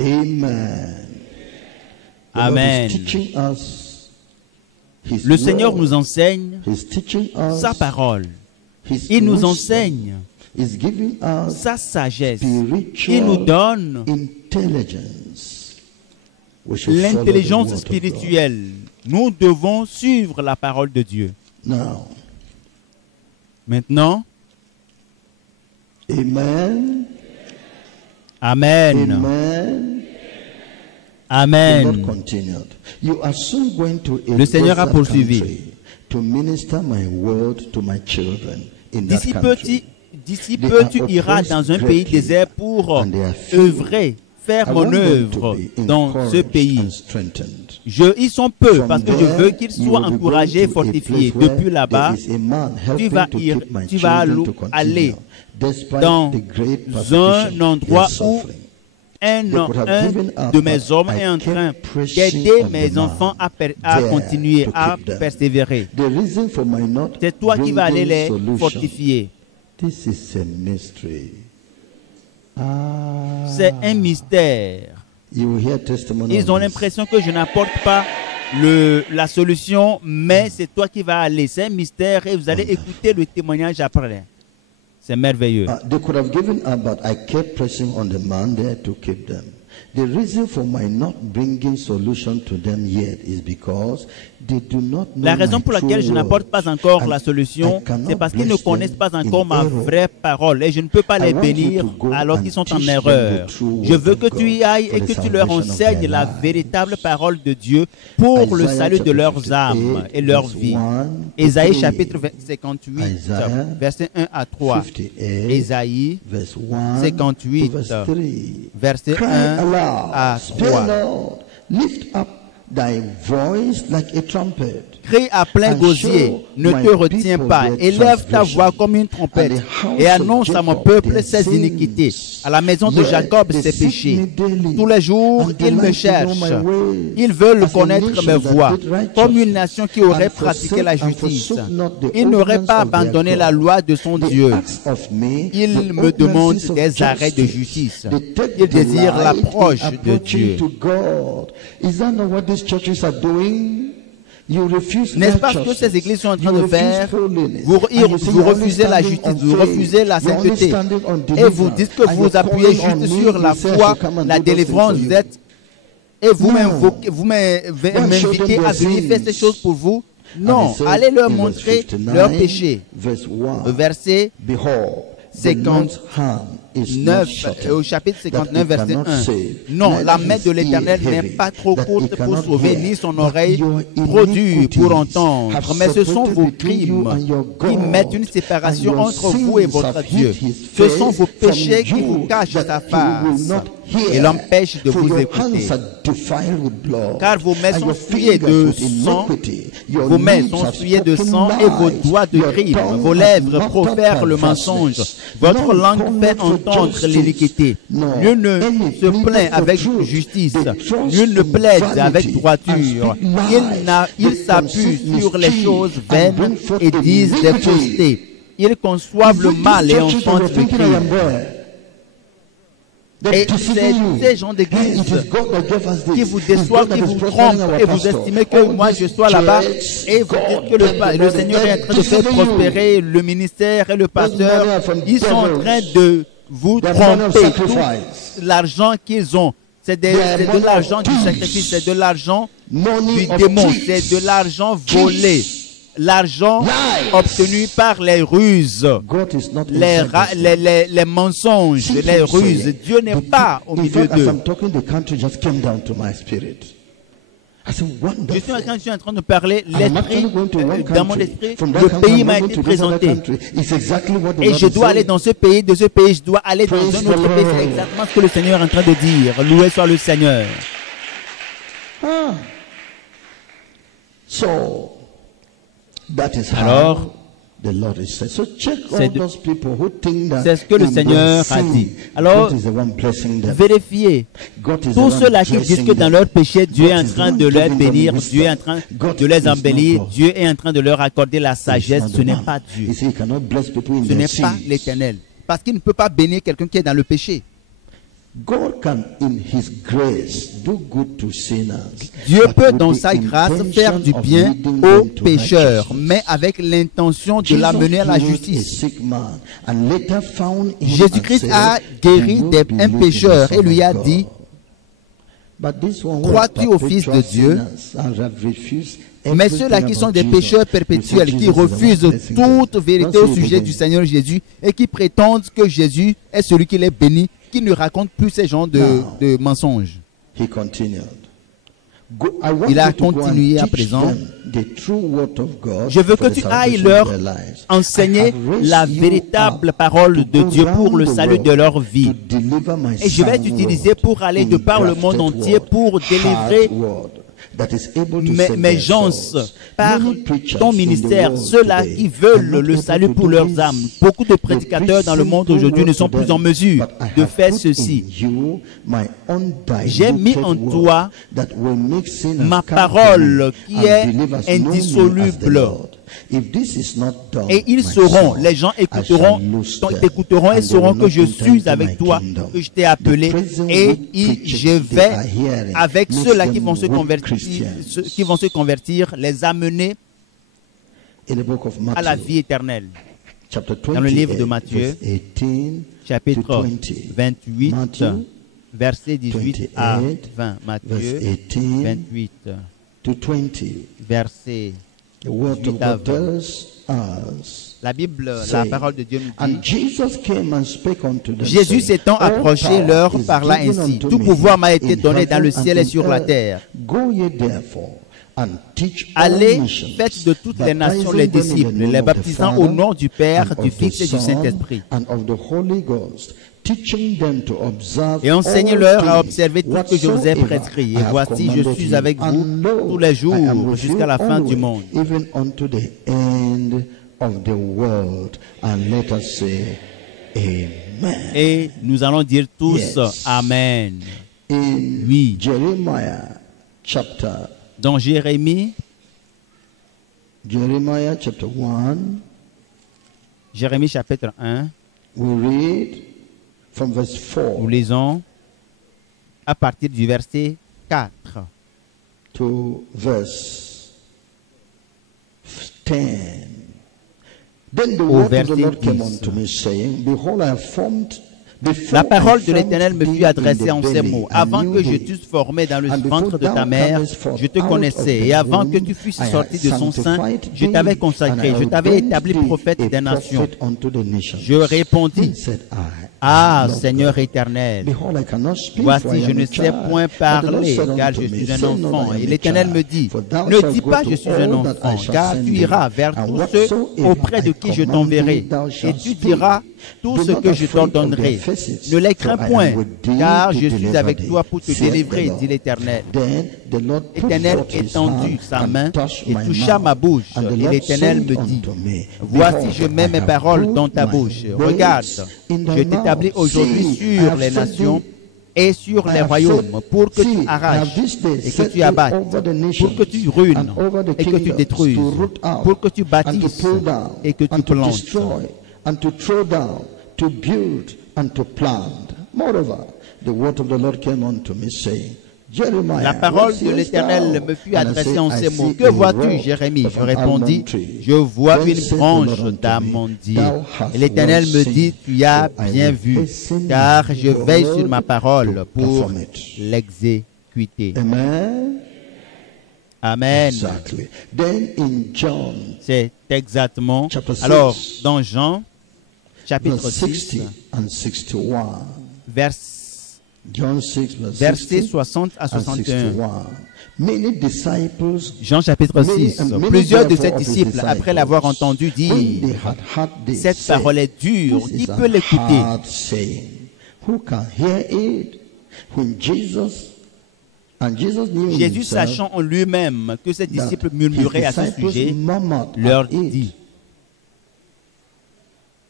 Amen. Amen. Le Seigneur nous enseigne sa parole. Il nous enseigne sa sagesse. Il nous donne l'intelligence spirituelle. Nous devons suivre la parole de Dieu. Maintenant, Amen. Amen. Amen. Le Seigneur a poursuivi. D'ici peu, tu iras dans un pays désert pour œuvrer, faire mon œuvre dans ce pays. Ils sont peu parce que je veux qu'ils soient encouragés et fortifiés. Depuis là-bas, tu vas aller dans un endroit où un de mes hommes est en train d'aider mes enfants à continuer, à persévérer. C'est toi qui vas aller les fortifier. C'est un mystère. Ils ont l'impression que je n'apporte pas la solution, mais c'est toi qui vas aller. C'est un mystère et vous allez écouter le témoignage après. C'est merveilleux. They could have given up, but I kept pressing on the man there to keep them. The reason for my not bringing solution to them yet is because they do not know. La raison pour laquelle je n'apporte pas encore la solution, c'est parce qu'ils ne connaissent pas encore ma vraie parole et je ne peux pas les bénir alors qu'ils sont en erreur. Je veux que tu y ailles et que tu leur enseignes la véritable parole de Dieu pour le salut de leurs âmes et leur vie. Ésaïe chapitre 58, versets 1 à 3. Ésaïe 58, verset 1 à 3. Lift up thy voice like a trumpet. Crie à plein gosier, ne te retiens pas, élève ta voix comme une trompette et annonce à mon peuple ses iniquités, à la maison de Jacob ses péchés. Tous les jours, ils me cherchent, ils veulent connaître mes voies, comme une nation qui aurait pratiqué la justice. Ils n'auraient pas abandonné la loi de son Dieu. Ils me demandent des arrêts de justice. Ils désirent l'approche de Dieu. N'est-ce pas ce que ces églises sont en train de faire? Vous refusez la justice, vous refusez la sainteté. Et vous dites que vous appuyez juste sur la foi, la délivrance. Vous êtes, et vous m'invitez à venir faire ces choses pour vous? Non, allez leur montrer leur péché. Verset 59, au chapitre 59, verset 1. Non, la main de l'Éternel n'est pas trop courte pour sauver, ni son oreille trop dure pour entendre. Mais ce sont vos crimes qui mettent une séparation entre vous et votre Dieu. Ce sont vos péchés qui vous cachent sa face et l'empêchent de vous écouter. Car vos mains sont souillées de sang, et vos doigts de crime, vos lèvres profèrent le mensonge, votre langue fait entendre l'iniquité. Nul ne se plaint avec justice, nul ne plaide avec droiture. Ils s'appuient sur les choses vaines et disent des faussetés. Ils conçoivent le mal et enfantent le crime. Et c'est ces gens d'église qui vous déçoivent, qui vous trompent et vous estimez que moi je sois là-bas et vous dites que le Seigneur est en train de faire prospérer le ministère et le pasteur. Ils sont en train de vous tromper. Tout l'argent qu'ils ont, c'est de l'argent du sacrifice, c'est de l'argent du démon, c'est de l'argent volé. L'argent obtenu par les ruses, les mensonges, les ruses. Dieu n'est pas au milieu d'eux. Je suis en train de parler, l'esprit, dans mon esprit, le pays m'a été présenté. Et je dois aller dans ce pays, de ce pays, je dois aller dans un autre pays. C'est exactement ce que le Seigneur est en train de dire. Loué soit le Seigneur. Alors, c'est ce que le Seigneur a dit. Alors, vérifiez. Tous ceux-là qui disent que dans leur péché, Dieu est en train de les bénir, Dieu est en train de les embellir, Dieu est en train de leur accorder la sagesse, ce n'est pas Dieu. Ce n'est pas l'Éternel. Parce qu'il ne peut pas bénir quelqu'un qui est dans le péché. Dieu peut dans sa grâce faire du bien aux pécheurs, mais avec l'intention de l'amener à la justice. Jésus-Christ a guéri un pécheur et lui a dit, crois-tu au Fils de Dieu? Mais ceux-là qui sont des pécheurs perpétuels, qui refusent toute vérité au sujet du Seigneur Jésus et qui prétendent que Jésus est celui qui les bénit, qui ne raconte plus ces genres de mensonges. Il a continué à présent. Je veux que tu ailles leur enseigner la véritable parole de Dieu pour le salut de leur vie. Et je vais t'utiliser pour aller de par le monde entier pour délivrer mes gens par ton ministère, ceux-là qui veulent le salut pour leurs âmes. Beaucoup de prédicateurs dans le monde aujourd'hui ne sont plus en mesure de faire ceci. J'ai mis en toi ma parole qui est indissoluble. Et ils sauront, les gens t'écouteront et sauront que je suis avec toi, que je t'ai appelé, et je vais avec ceux-là qui vont se convertir, les amener à la vie éternelle. Dans le livre de Matthieu, chapitre 28, verset 18 à 20. Matthieu 28, verset 18 à 20. La Bible, la parole de Dieu nous dit, Jésus s'étant approché leur parla ainsi, tout pouvoir m'a été donné dans le ciel et sur la terre. Allez, faites de toutes les nations les disciples, les baptisant au nom du Père, du Fils et du Saint-Esprit. Et enseignez-leur à observer tout ce que je vous ai prescrit. Et voici, je suis avec vous tous les jours jusqu'à la fin du monde. Et nous allons dire tous Amen. Oui. Dans Jérémie, Jérémie chapitre 1, nous lisons à partir du verset 4 au verset 10. La parole de l'Éternel me fut adressée en ces mots. Avant que je t'eusse formé dans le ventre de ta mère, je te connaissais. Et avant que tu fusses sorti de son sein, je t'avais consacré. Je t'avais établi prophète des nations. Je répondis, ah, Seigneur éternel, voici, je ne sais point parler, car je suis un enfant. Et l'Éternel me dit, ne dis pas je suis un enfant, car tu iras vers tous ceux auprès de qui je t'enverrai. Et tu diras tout ce que je t'ordonnerai. Ne les crains point, car je suis avec toi pour te délivrer, dit l'Éternel. L'Éternel étendit sa main et toucha ma bouche. Et l'Éternel me dit, voici, je mets mes paroles dans ta bouche. Regarde, je t'établis aujourd'hui sur les nations et sur les royaumes pour que tu arraches et que tu abattes, pour que tu ruines et que tu détruises, pour que tu bâtisses et que tu plantes. And to throw down, to build, and to plant. Moreover, the word of the Lord came unto me, saying, La parole de l'Éternel me fut adressée en ces mots. Que vois-tu, Jérémie? Je répondis, je vois une branche d'amandier. Et l'Éternel me dit, tu as bien vu, car je veille sur ma parole pour l'exécuter. Amen. C'est exactement. Alors, dans Jean, chapitre 6, versets 60 à 61. Jean chapitre 6. Plusieurs de ses disciples, après l'avoir entendu dire, cette parole est dure, qui peut l'écouter? Jésus, sachant en lui-même que ses disciples murmuraient à ce sujet, leur dit,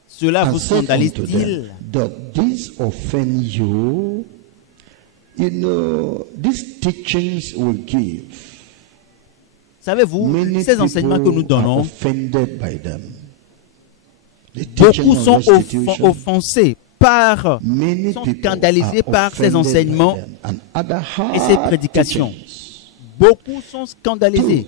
cela vous scandalise-t-il? Savez-vous, ces enseignements que nous donnons, beaucoup sont offensés sont scandalisés par ses enseignements et ses prédications. Beaucoup sont scandalisés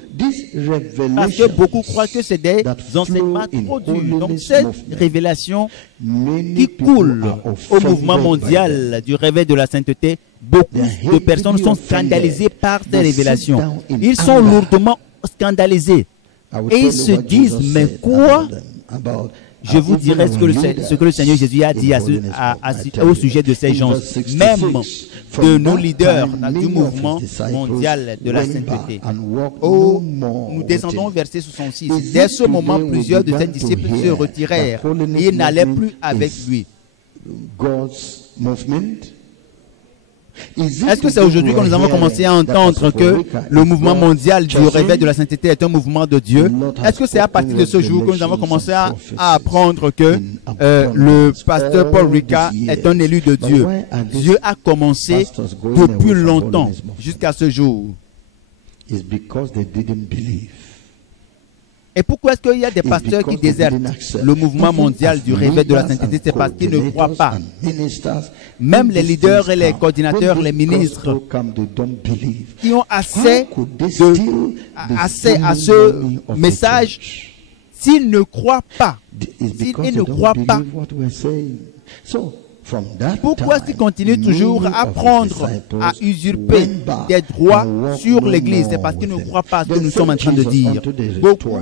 parce que beaucoup croient que c'est des enseignements trop durs. Donc cette révélation qui coule au mouvement mondial du réveil de la sainteté, beaucoup de personnes sont scandalisées par ces révélations. Ils sont lourdement scandalisés et ils se disent, mais quoi? Je vous dirai ce que le Seigneur Jésus a dit au sujet de ces gens, même de nos leaders du mouvement mondial de la sainteté. Oh, nous descendons au verset 66. Dès ce moment, plusieurs de ses disciples se retirèrent et ils n'allaient plus avec lui. Est-ce que c'est aujourd'hui que nous avons commencé à entendre que le mouvement mondial du réveil de la sainteté est un mouvement de Dieu? Est-ce que c'est à partir de ce jour que nous avons commencé à apprendre que le pasteur Paul Ricard est un élu de Dieu? Dieu a commencé depuis longtemps jusqu'à ce jour. Et pourquoi est-ce qu'il y a des pasteurs qui désertent le mouvement mondial du réveil de la sainteté? C'est parce qu'ils ne croient pas. Même les leaders et les coordinateurs, les ministres, qui ont accès à ce message, s'ils ne croient pas, pourquoi est-ce qu'ils continuent toujours à prendre, à usurper des droits sur l'Église? C'est parce qu'ils ne croient pas à ce que nous sommes en train de dire. Beaucoup,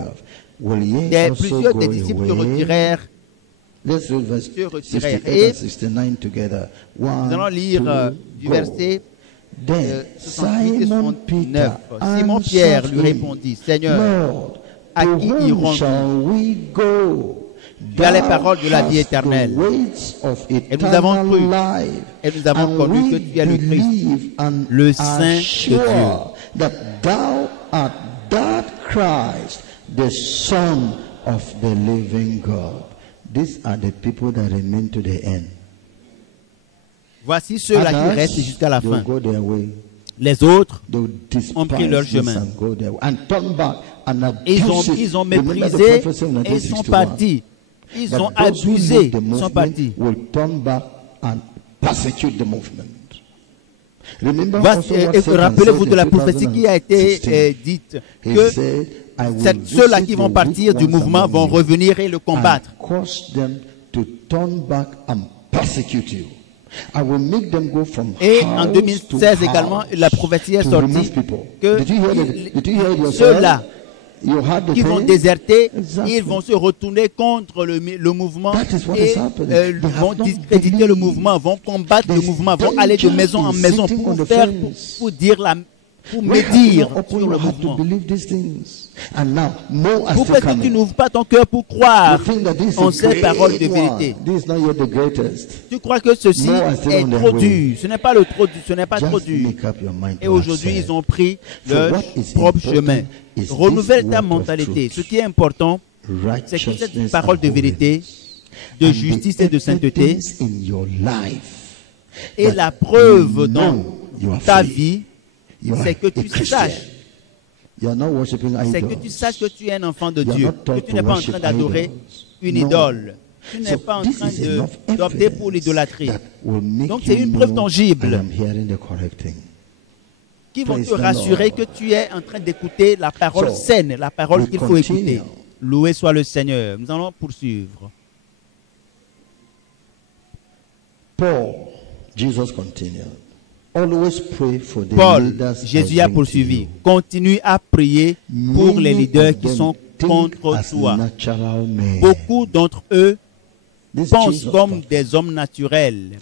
plusieurs des disciples se retirèrent. Et nous allons lire du verset 68 et 69. Simon-Pierre lui répondit, Seigneur, à qui irons-nous? Tu as les paroles de la vie éternelle. Et nous avons cru, et nous avons connu que tu es le Christ, le Saint de Dieu. That thou art that Christ, the Son of the living God. These are the people that remain to the end. Voici ceux-là qui restent jusqu'à la fin. Les autres ont pris leur chemin. Ils ont méprisé et ils sont partis. Ils ont abusé, ils sont partis. Rappelez-vous de la prophétie qui a été dite que ceux-là qui vont partir du mouvement vont revenir et le combattre. Et en 2016 également, la prophétie est sortie que ceux-là qui vont déserter, ils vont se retourner contre le mouvement et vont discréditer le mouvement, vont combattre le mouvement, vont aller de maison en maison pour médire sur le mouvement. Pourquoi est-ce que tu n'ouvres pas ton cœur pour croire en ces paroles de vérité? Tu crois que ceci est trop dur. Ce n'est pas trop dur. Et aujourd'hui, ils ont pris leur propre chemin. Renouvelle ta mentalité. Ce qui est important, c'est que cette parole de vérité, de justice et de sainteté est la preuve dans ta vie. C'est que tu saches. C'est que tu saches que tu es un enfant de Dieu, que tu n'es pas en train d'adorer une idole. Tu n'es pas en train d'opter pour l'idolâtrie. Donc c'est une preuve tangible qui vont te rassurer que tu es en train d'écouter la parole saine, la parole qu'il faut écouter. Loué soit le Seigneur. Nous allons poursuivre. Paul, Jesus continued. Paul, Jésus a poursuivi. Continue à prier pour les leaders qui sont contre toi. Beaucoup d'entre eux pensent comme des hommes naturels.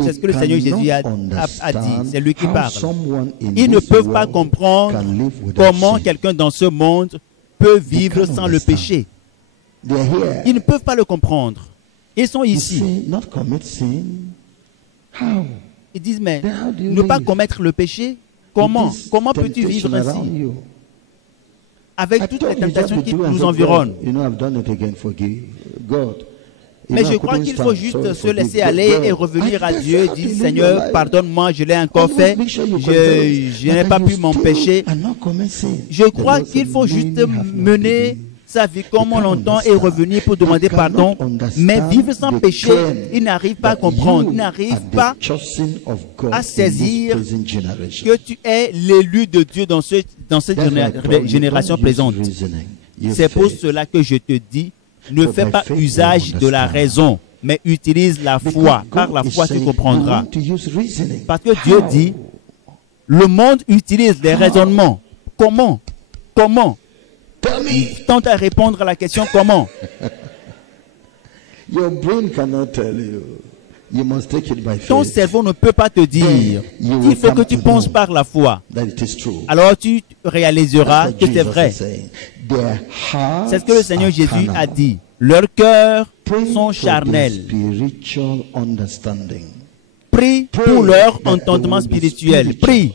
C'est ce que le Seigneur Jésus a dit. C'est lui qui parle. Ils ne peuvent pas comprendre comment quelqu'un dans ce monde peut vivre sans le péché. Ils ne peuvent pas le comprendre. Ils sont ici. Ils disent, mais ne pas commettre le péché, comment? Comment peux-tu vivre ainsi? Avec toutes les tentations qui nous environnent. Mais je crois qu'il faut juste se laisser aller et revenir à Dieu et dire, Seigneur, pardonne-moi, je l'ai encore fait, je n'ai pas pu m'empêcher. Je crois qu'il faut juste mener sa vie comme on l'entend et revenir pour demander pardon, mais vivre sans péché, il n'arrive pas à comprendre, il n'arrive pas à saisir que tu es l'élu de Dieu dans cette génération présente. C'est pour cela que je te dis, ne fais pas usage de la raison, mais utilise la foi. Par la foi, tu comprendras. Parce que Dieu dit, le monde utilise les raisonnements. Comment? Tente à répondre à la question comment. Ton cerveau ne peut pas te dire. Il faut que tu penses par la foi. Alors tu réaliseras que c'est vrai. C'est ce que le Seigneur Jésus a dit. Leurs cœurs sont charnels. Prie pour leur entendement spirituel. Prie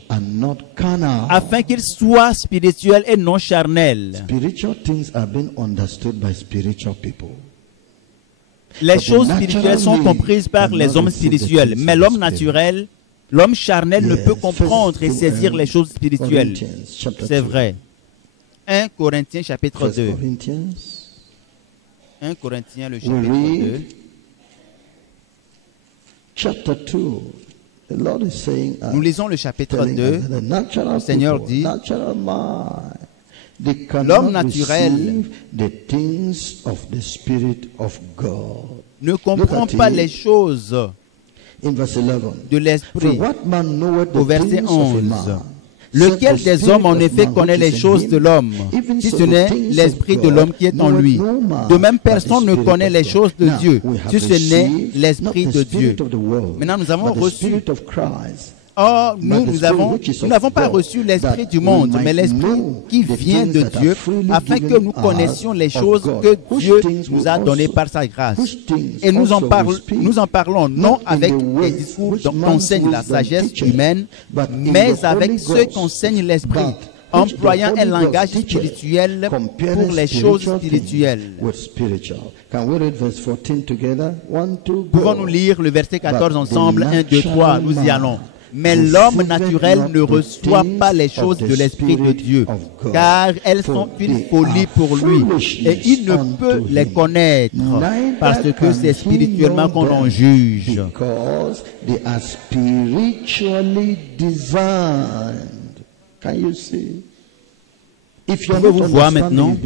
afin qu'ils soient spirituels et non charnels. Les choses spirituelles sont comprises par les hommes spirituels, mais l'homme naturel, l'homme charnel ne peut comprendre et saisir les choses spirituelles. C'est vrai. 1 Corinthiens chapitre 2. 1 Corinthiens le chapitre 2. Nous lisons le chapitre 2. Le Seigneur dit, l'homme naturel ne comprend pas les choses de l'esprit. Au verset 11. Lequel des hommes en effet connaît les choses de l'homme, si ce n'est l'esprit de l'homme qui est en lui. De même, personne ne connaît les choses de Dieu, si ce n'est l'esprit de Dieu. Maintenant, nous avons reçu... Or, nous n'avons pas reçu l'esprit du monde, mais l'esprit qui vient de Dieu, afin que nous connaissions les choses que Dieu nous a données par sa grâce. Et nous en parlons non avec des discours qu'enseigne la sagesse humaine, mais avec ceux qu'enseigne l'esprit, employant un langage spirituel pour les choses spirituelles. Pouvons-nous lire le verset 14 ensemble? 1, 2, 3, nous y allons. Mais l'homme naturel ne reçoit pas les choses de l'Esprit de Dieu, car elles sont une folie pour lui, et il ne peut les connaître, parce que c'est spirituellement qu'on en juge. Pouvez-vous voir maintenant?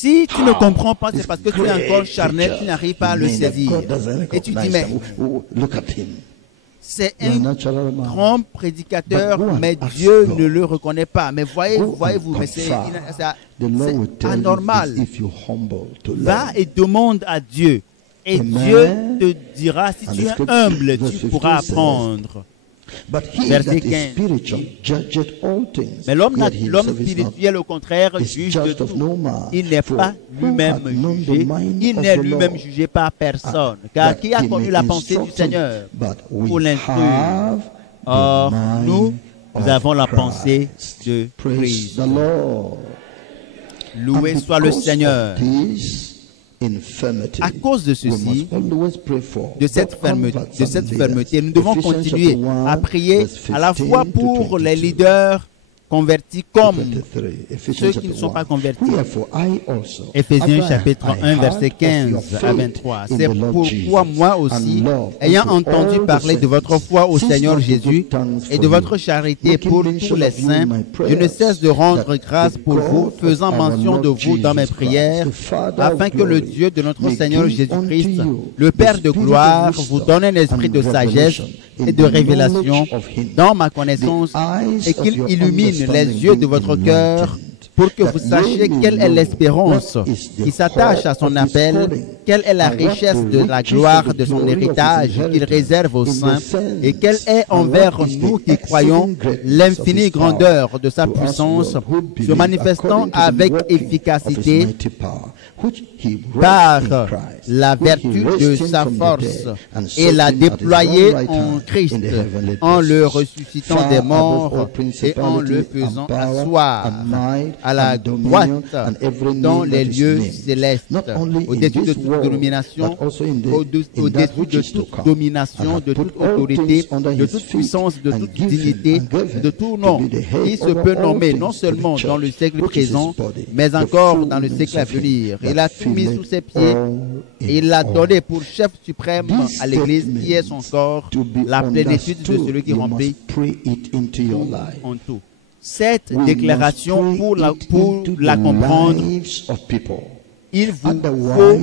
Si tu ne comprends pas, c'est parce que tu es encore charnel, tu n'arrives pas à le saisir. Et tu dis, mais c'est un grand prédicateur, mais Dieu ne le reconnaît pas. Mais voyez-vous, mais c'est anormal. Va et demande à Dieu. Et Dieu te dira, si tu es humble, tu pourras apprendre. Verset 15. Mais l'homme spirituel, au contraire, juge de tout. Il n'est pas lui-même jugé. Il n'est lui-même jugé par personne. Car qui a connu la pensée du Seigneur pour l'instruire? Or, nous avons la pensée de Christ. Loué soit le Seigneur. À cause de ceci, de cette fermeté, nous devons continuer à prier à la fois pour les leaders convertis comme ceux qui ne sont pas convertis. Éphésiens chapitre 1 verset 15 à 23. C'est pourquoi moi aussi, ayant entendu parler de votre foi au Seigneur Jésus et de votre charité pour tous les saints, je ne cesse de rendre grâce pour vous, faisant mention de vous dans mes prières, afin que le Dieu de notre Seigneur Jésus-Christ, le Père de gloire, vous donne un esprit de sagesse et de révélation dans ma connaissance, et qu'il illumine les yeux de votre cœur pour que vous sachiez quelle est l'espérance qui s'attache à son appel, quelle est la richesse de la gloire de son héritage qu'il réserve aux saints, et quelle est envers nous qui croyons l'infinie grandeur de sa puissance, se manifestant avec efficacité par la vertu de sa force, et l'a déployé en Christ, en le ressuscitant des morts et en le faisant asseoir à la droite dans les lieux célestes, au-dessus de toute domination, au-dessus de toute domination, de toute autorité, de toute puissance, de toute dignité, de tout nom qui se peut nommer non seulement dans le siècle présent, mais encore dans le siècle à venir. Il a tout mis sous ses pieds et il l'a donné pour chef suprême à l'Église qui est son corps, la plénitude de celui qui remplit tout en tout. Cette déclaration, pour la comprendre, il vous faut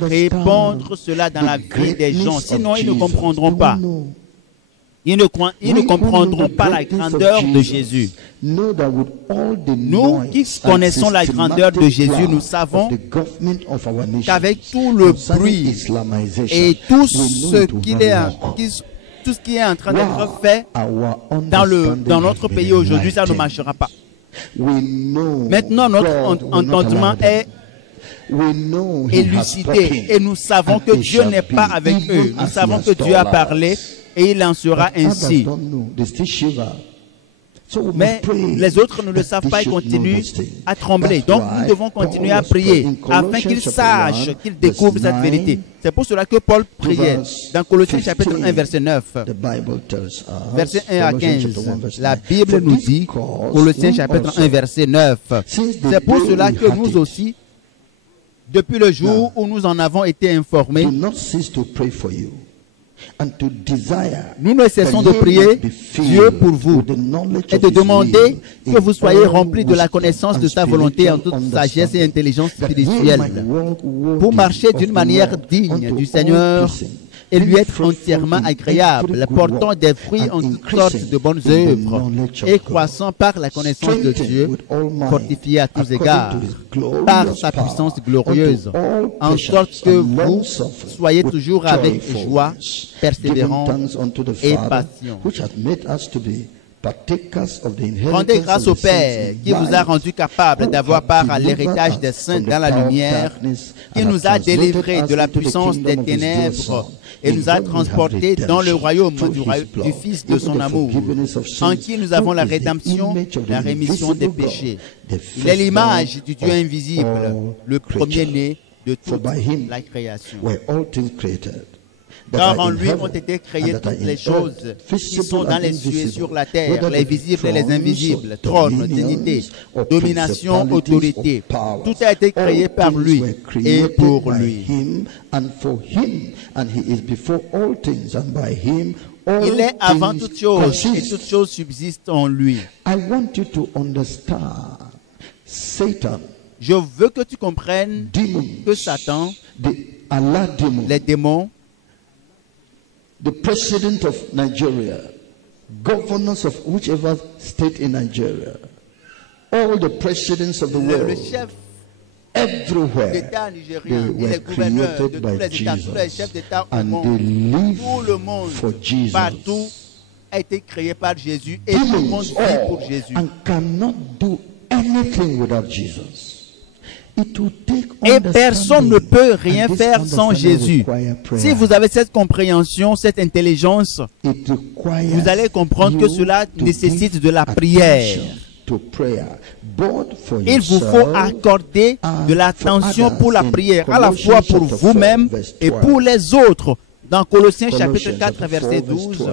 répandre cela dans la vie des gens, sinon ils ne comprendront pas. Ils ne comprendront pas la grandeur de Jésus. Nous qui connaissons la grandeur de Jésus, nous savons qu'avec tout le bruit et tout ce qui est en train d'être fait dans notre pays aujourd'hui, ça ne marchera pas. Maintenant, notre entendement est élucidé et nous savons que Dieu n'est pas avec eux. Nous savons que Dieu a parlé et il en sera ainsi. Mais les autres ne le savent pas et continuent à trembler. Donc nous devons continuer à prier afin qu'ils sachent, qu'ils découvrent cette vérité. C'est pour cela que Paul priait dans Colossiens chapitre 1 verset 9. Verset 1 à 15. La Bible nous dit, Colossiens chapitre 1 verset 9. C'est pour cela que nous aussi, depuis le jour où nous en avons été informés, nous ne cessons de prier Dieu pour vous et de demander que vous soyez remplis de la connaissance de sa volonté en toute sagesse et intelligence spirituelle pour marcher d'une manière digne du Seigneur et lui être entièrement agréable, portant des fruits en toutes sortes de bonnes œuvres et croissant par la connaissance de Dieu, fortifié à tous égards par sa puissance glorieuse, en sorte que vous soyez toujours avec joie, persévérance et passion. Rendez grâce au Père qui vous a rendu capable d'avoir part à l'héritage des saints dans la lumière, qui nous a délivrés de la puissance des ténèbres et nous a transportés dans le royaume du Fils de son amour, en qui nous avons la rédemption, la rémission des péchés. Il est l'image du Dieu invisible, le premier-né de toute la création. Car en lui ont été créées toutes les choses qui sont dans les cieux et sur la terre, les visibles et les invisibles, trônes, dignités, domination, autorité. Tout a été créé par lui et pour lui. Il est avant toute chose et toute chose subsiste en lui. Je veux que tu comprennes que Satan, les démons, the president of Nigeria, governors of whichever state in Nigeria, all the presidents of the world, le chef everywhere, d'État nigérien, les gouverneurs de tous les États, tous les chefs d'État au monde, tout le monde, partout, a été créé par Jésus et tout le monde vit pour Jésus. And cannot do anything without Jesus. Et personne ne peut rien faire sans Jésus. Si vous avez cette compréhension, cette intelligence, vous allez comprendre que cela nécessite de la prière. Il vous faut accorder de l'attention pour la prière, à la fois pour vous-même et pour les autres. Dans Colossiens chapitre 4, verset 12,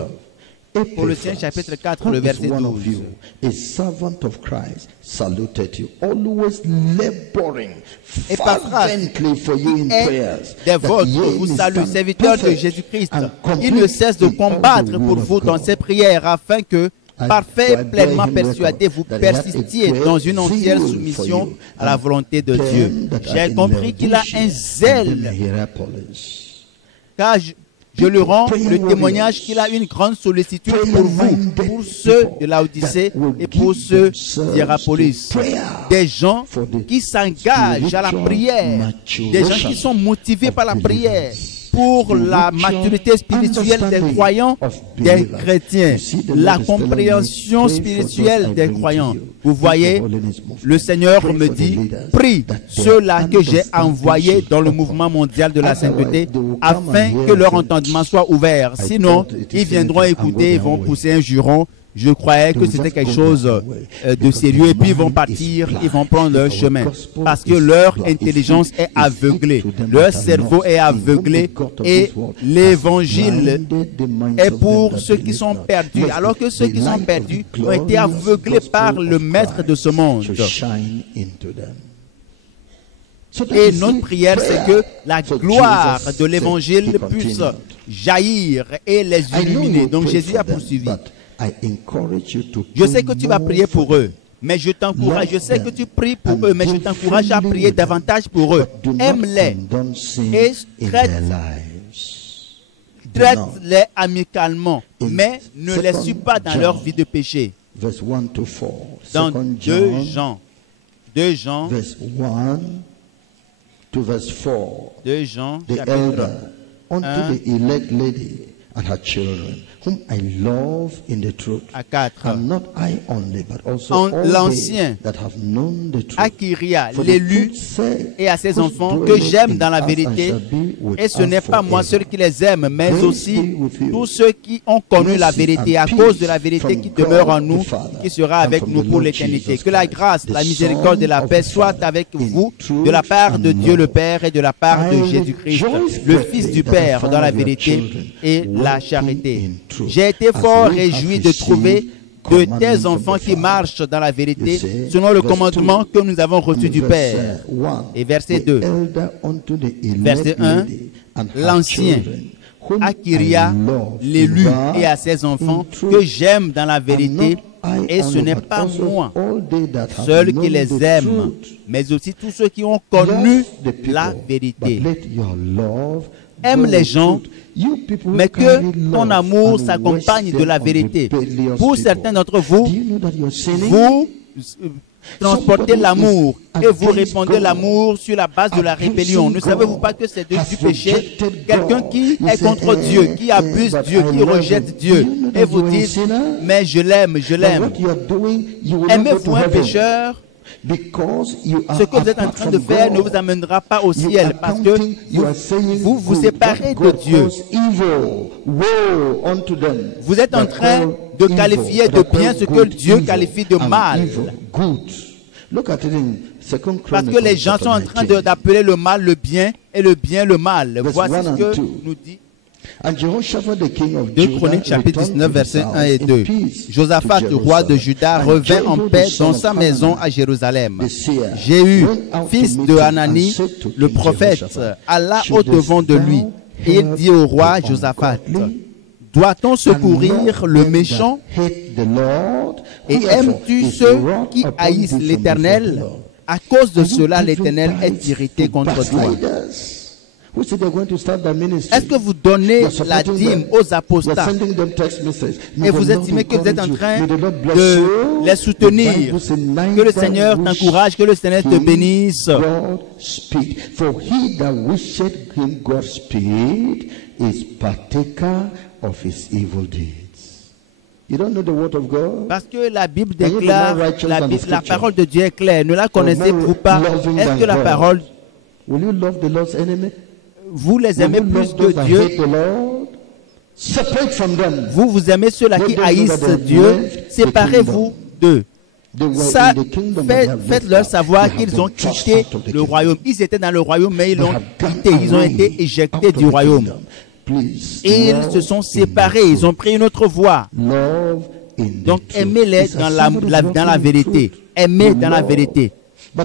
Colossiens chapitre 4, le verset 12. A servant of Christ saluted you, always laboring fervently for you in prayers. Des vôtres vous salue, serviteur de Jésus-Christ. Il ne cesse de combattre pour vous dans ses prières afin que, parfait, pleinement persuadé, vous persistiez dans une entière soumission à la volonté de Dieu. J'ai compris qu'il a un zèle, car je lui rends le témoignage qu'il a une grande sollicitude pour vous, pour ceux de Laodicée et pour ceux d'Hierapolis. Des gens qui s'engagent à la prière, des gens qui sont motivés par la prière pour la maturité spirituelle des croyants, des chrétiens, la compréhension spirituelle des croyants. Vous voyez, le Seigneur me dit, prie ceux-là que j'ai envoyés dans le mouvement mondial de la sainteté afin que leur entendement soit ouvert. Sinon, ils viendront écouter, ils vont pousser un juron. Je croyais que c'était quelque chose de sérieux et puis ils vont partir, ils vont prendre leur chemin parce que leur intelligence est aveuglée, leur cerveau est aveuglé et l'évangile est pour ceux qui sont perdus, alors que ceux qui sont perdus ont été aveuglés par le maître de ce monde. Et notre prière, c'est que la gloire de l'évangile puisse jaillir et les illuminer. Donc Jésus a poursuivi. Je sais que tu vas prier pour eux, mais je t'encourage, je sais que tu pries pour eux, mais je t'encourage à prier davantage pour eux. Aime-les et traite-les amicalement, mais ne les suis pas dans leur vie de péché. Dans 2 Jean, 2 Jean, chapitre 1, à 4. L'ancien Akiria, l'élu, et à ses enfants que j'aime dans la vérité, et ce n'est pas moi seul qui les aime, mais aussi tous ceux qui ont connu la vérité à cause de la vérité qui demeure en nous, qui sera avec nous pour l'éternité. Que la grâce, la miséricorde et la paix soient avec vous de la part de Dieu le Père et de la part de Jésus-Christ, le Fils du Père, dans la vérité et la charité. J'ai été fort réjoui de trouver de tes enfants qui marchent dans la vérité selon le commandement que nous avons reçu du Père. Et verset 2. Verset 1. L'ancien Akiria, l'élu, et à ses enfants que j'aime dans la vérité, et ce n'est pas moi seul qui les aime, mais aussi tous ceux qui ont connu la vérité. Aime les gens, mais que ton amour s'accompagne de la vérité. Pour certains d'entre vous, vous transportez l'amour et vous répandez l'amour sur la base de la rébellion. Ne savez-vous pas que c'est du péché? Quelqu'un qui est contre Dieu, qui abuse Dieu, qui rejette Dieu, et vous dites, mais je l'aime, je l'aime. Aimez-vous un pécheur? Ce que vous êtes en train de faire ne vous amènera pas au ciel parce que vous vous séparez de Dieu. Vous êtes en train de qualifier de bien ce que Dieu qualifie de mal. Parce que les gens sont en train d'appeler le mal le bien et le bien le mal. Voici ce que nous dit 2 Chroniques chapitre 19 versets 1 et 2. Josaphat, roi de Juda, revint en paix dans sa maison à Jérusalem. Jéhu, fils de Hanani, le prophète, alla au-devant de lui et il dit au roi Josaphat, doit-on secourir le méchant? Et aimes-tu ceux qui haïssent l'Éternel? À cause de cela, l'Éternel est irrité contre toi. Est-ce que vous donnez la dîme aux apostats et vous estimez que vous êtes en train de les soutenir? Que le Seigneur t'encourage, que le Seigneur te bénisse. Parce que la Bible déclare, la parole de Dieu est claire. Ne la connaissez-vous pas? Est-ce que la parole... Vous les aimez plus que Dieu? Vous aimez ceux-là qui haïssent Dieu? Séparez-vous d'eux. Ça, faites-leur savoir qu'ils ont quitté le royaume. Ils étaient dans le royaume, mais ils l'ont quitté. Ils ont été éjectés du royaume. Et ils se sont séparés. Ils ont pris une autre voie. Donc, aimez-les dans la vérité. Aimez dans la vérité.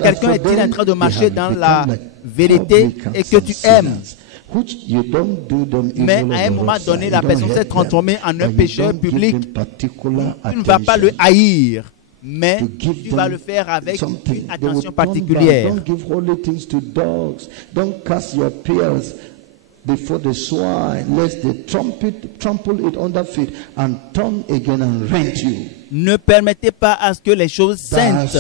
Quelqu'un est-il en train de marcher dans la vérité et que tu aimes? Mais à un moment donné, la personne s'est transformée en un pécheur public. Tu ne vas pas le haïr, mais tu vas le faire avec une attention particulière. Before the swine, lest they trample it under feet and turn again and rent you. Ne permettez pas à ce que les choses saintes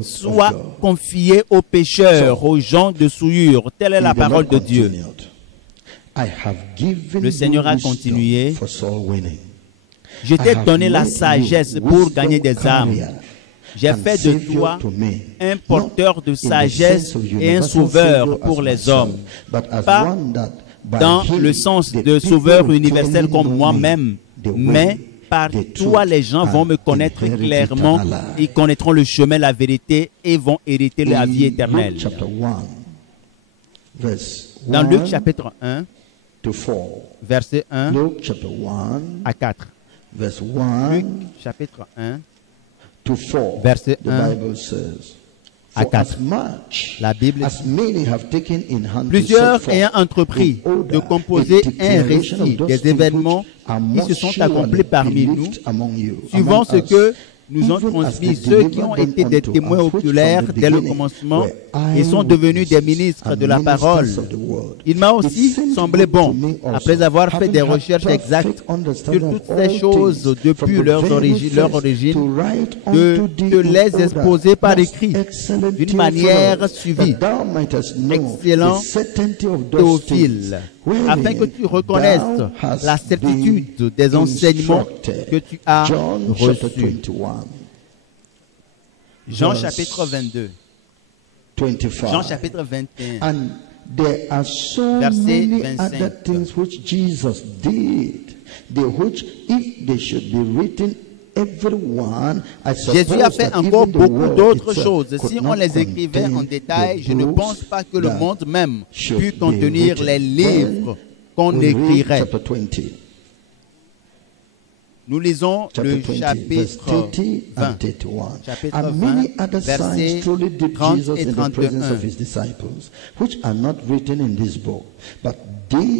soient confiées aux pécheurs, aux gens de souillure. Telle est la parole de Dieu. Le Seigneur a continué. Je t'ai donné la sagesse pour gagner des âmes. J'ai fait de toi un porteur de sagesse et un sauveur pour les hommes. Pas dans le sens de sauveur universel comme moi-même, mais par toi, les gens vont me connaître clairement, ils connaîtront le chemin, la vérité et vont hériter la vie éternelle. Dans Luc chapitre 1, verset 1 à 4. Luc chapitre 1, verset 1 à 4. La Bible dit, plusieurs ayant entrepris de composer un récit des événements qui se sont accomplis parmi nous, suivant ce que nous ont transmis ceux qui ont été des témoins oculaires dès le commencement et sont devenus des ministres de la parole. Il m'a aussi semblé bon, après avoir fait des recherches exactes sur toutes ces choses depuis leur origine, de les exposer par écrit d'une manière suivie. Excellent Théophile, afin que tu reconnaisses la certitude des enseignements que tu as reçus. Jean chapitre 22. Jean chapitre 21. And there are so many other things which Jesus did, which if they should be written, everyone, Jésus a fait encore beaucoup d'autres choses. Si on les écrivait en détail, je ne pense pas que le monde même pût contenir les livres qu'on écrirait. Nous lisons le chapitre 20, versets 30 et 31.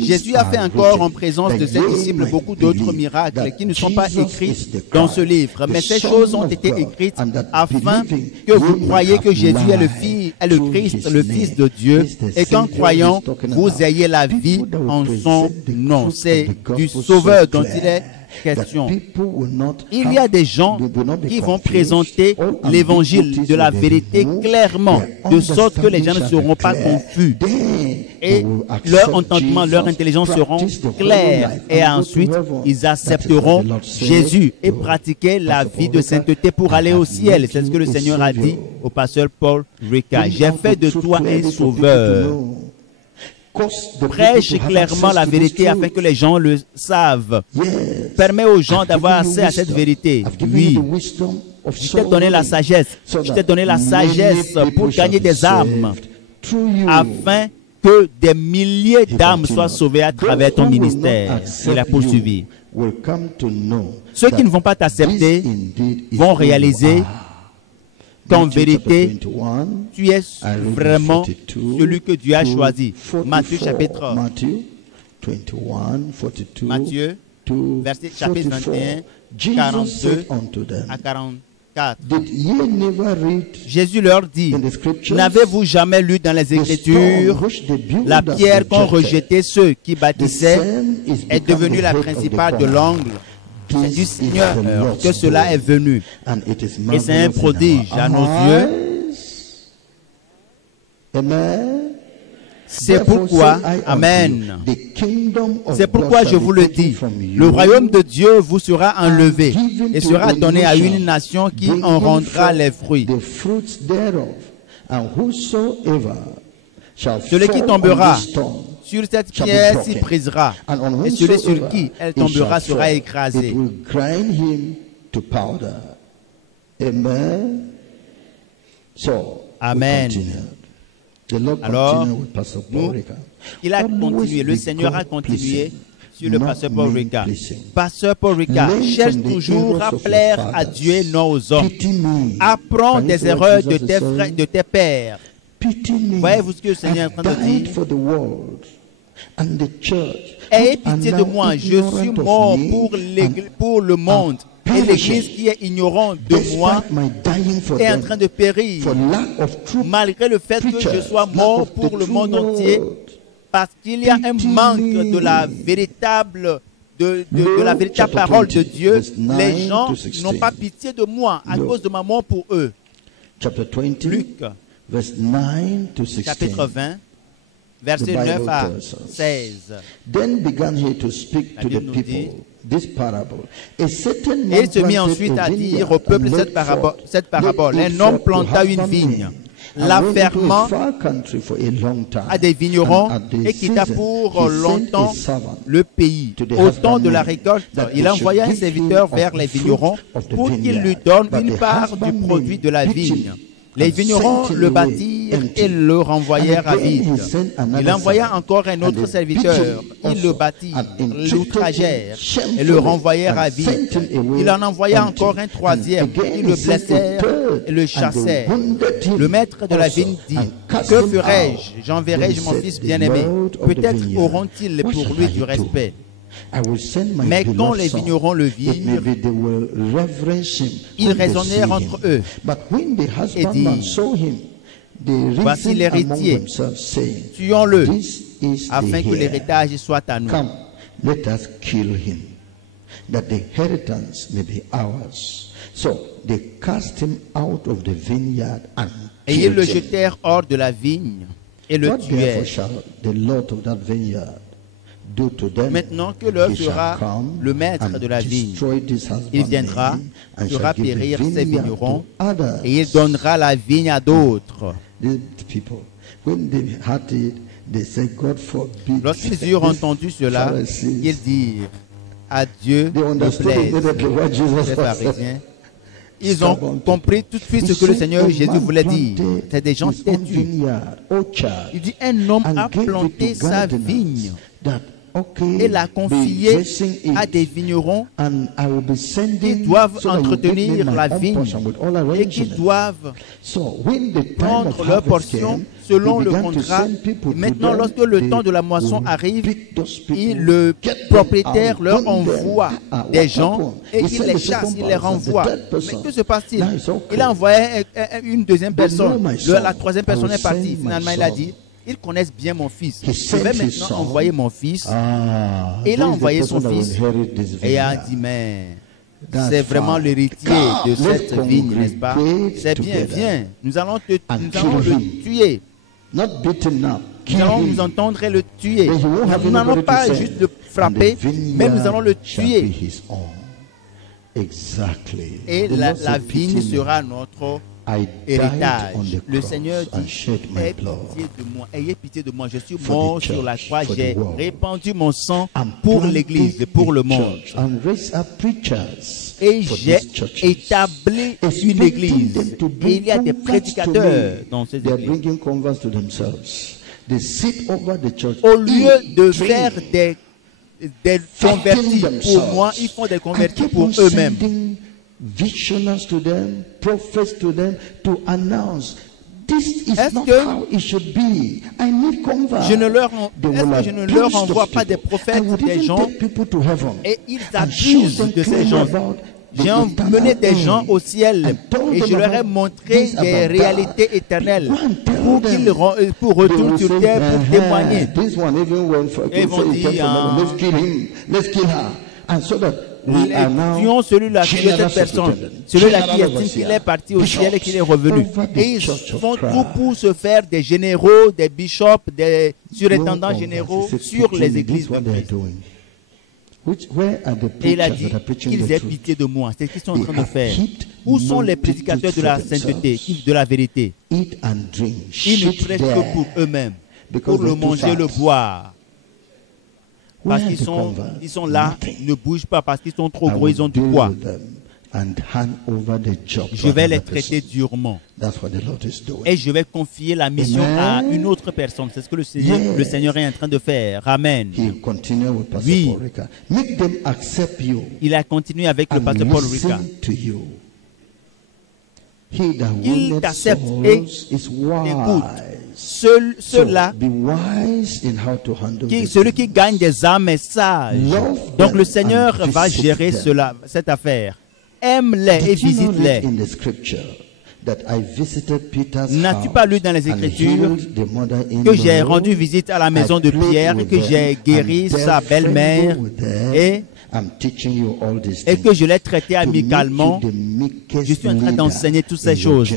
Jésus a fait encore en présence de ses disciples beaucoup d'autres miracles qui ne sont pas écrits dans ce livre. Mais ces choses ont été écrites afin que vous croyiez que Jésus est le Christ, le Fils de Dieu, et qu'en croyant, vous ayez la vie en son nom. C'est du Sauveur dont il est question. Il y a des gens qui vont présenter l'évangile de la vérité clairement, de sorte que les gens ne seront pas confus. Et leur entendement, leur intelligence seront clairs. Et ensuite, ils accepteront Jésus et pratiquer la vie de sainteté pour aller au ciel. C'est ce que le Seigneur a dit au pasteur Paul Ricard. J'ai fait de toi un sauveur. Prêche clairement la vérité afin que les gens le savent. Permets aux gens d'avoir accès à cette vérité. Oui. Je t'ai donné la sagesse. Je t'ai donné la sagesse pour gagner des âmes afin que des milliers d'âmes soient sauvées à travers ton ministère. Il a poursuivi. Ceux qui ne vont pas t'accepter vont réaliser qu'en vérité, tu es vraiment celui que Dieu a choisi. Matthieu chapitre 21, verset chapitre 21, 42 à 44. Jésus leur dit, n'avez-vous jamais lu dans les Écritures, la pierre qu'ont rejetée ceux qui bâtissaient est devenue la principale de l'angle? C'est du Seigneur que cela est venu. Et c'est un prodige à nos yeux. C'est pourquoi, Amen. C'est pourquoi je vous le dis, le royaume de Dieu vous sera enlevé et sera donné à une nation qui en rendra les fruits. Celui qui tombera sur cette pierre s'y brisera, et celui sur qui elle tombera sera écrasé. Amen. Alors, il a continué, le Seigneur a continué sur le pasteur Paul Ricard. Pasteur Paul Ricard, cherche toujours à plaire à Dieu et non aux hommes. Apprends des erreurs de tes frères, de tes pères. Voyez-vous ce que le Seigneur est en train de dire? Ayez pitié de moi, je suis mort pour le monde. Et l'Église qui est ignorante de moi est en train de périr, malgré le fait que je sois mort pour le monde entier, parce qu'il y a un manque de la véritable la véritable parole de Dieu. Les gens n'ont pas pitié de moi à cause de ma mort pour eux. Luc, chapitre 20, versets 9 à 16. Then began he to speak to the people this parable. Et il se mit ensuite à dire au peuple cette parabole. Un homme planta une vigne l'affairement à des vignerons et quitta pour longtemps le pays. Au temps de la récolte, il envoya un serviteur vers les vignerons pour qu'il lui donne une part du produit de la vigne. Les vignerons le battirent et le renvoyèrent à vide. Il envoya encore un autre serviteur. Ils le battirent, l'outragèrent et le renvoyèrent à vide. Il en envoya encore un troisième. Ils le blessèrent et le chassèrent. Le maître de la vigne dit: que ferai-je? J'enverrai-je mon fils bien-aimé? Peut-être auront-ils pour lui du respect. Mais quand les vignerons le virent, ils raisonnèrent entre eux et dirent: voici l'héritier, tuons-le, afin que l'héritage soit à nous. Come, let us kill him, that the inheritance may be ours. So they cast him out of the vineyard and et ils le jetèrent hors de la vigne et le tuèrent. Maintenant que leur fera le maître de la vigne, il viendra, fera périr ses vignerons et il donnera la vigne à d'autres. Lorsqu'ils eurent entendu cela, ils dirent: à Dieu ne plaise. Les pharisiens, ils ont compris tout de suite ce que le Seigneur Jésus voulait dire. C'est des gens têtus. Il dit: un homme a planté sa vigne et l'a confié à des vignerons qui doivent entretenir la vigne et qui doivent prendre leur portion selon le contrat. Maintenant, lorsque le temps de la moisson arrive, le propriétaire leur envoie des gens et il les chasse, il les renvoie. Mais que se passe-t-il? Il a envoyé une deuxième personne. La troisième personne est partie. Finalement, il a dit: ils connaissent bien mon fils. Je vais maintenant envoyer mon fils. Et il a envoyé son fils. Et il a dit: mais c'est vraiment l'héritier de cette vigne, n'est-ce pas? C'est bien, viens. Nous allons le tuer. Nous allons nous entendre et le tuer. Nous n'allons pas juste le frapper, mais nous allons le tuer. Et la vigne sera notre héritage. Le Seigneur dit: ayez pitié de moi, je suis mort sur la croix, j'ai répandu mon sang pour l'Église et pour le monde. Et j'ai établi une Église. Et il y a des prédicateurs dans ces églises. Au lieu de faire des convertis pour moi, ils font des convertis pour eux-mêmes. Visioners to them, prophets to them, to announce this is not how it should be. I need converts. Je ne leur envoie pas des prophètes, des gens, et ils abusent de ces gens. J'ai emmené des gens au ciel et je leur ai montré des réalités éternelles pour retourner sur terre pour témoigner. Et ils vont dire: tuons celui-là qui est cette personne, celui-là qui estime qu'il est parti au ciel et qu'il est revenu. Et ils font tout pour se faire des généraux, des bishops, des surintendants généraux sur les églises de Christ. Et il a dit qu'ils aient pitié de moi. C'est ce qu'ils sont en train de faire. Où sont les prédicateurs de la sainteté, de la vérité? Ils ne prêchent que pour eux-mêmes, pour le manger, le boire. Parce qu'ils sont là, ils ne bougent pas, parce qu'ils sont trop gros, ils ont du poids. Je vais les traiter durement. Et je vais confier la mission à une autre personne. C'est ce que le Seigneur est en train de faire. Amen. Oui. Il a continué avec le pasteur Paul Ricard. Il t'accepte et écoute. Ceux-là, celui qui gagne des âmes est sage. Donc le Seigneur va gérer cette affaire. Aime-les et visite-les. N'as-tu pas lu dans les Écritures que j'ai rendu visite à la maison de Pierre, que j'ai guéri sa belle-mère et que je l'ai traité amicalement? Je suis en train d'enseigner toutes ces choses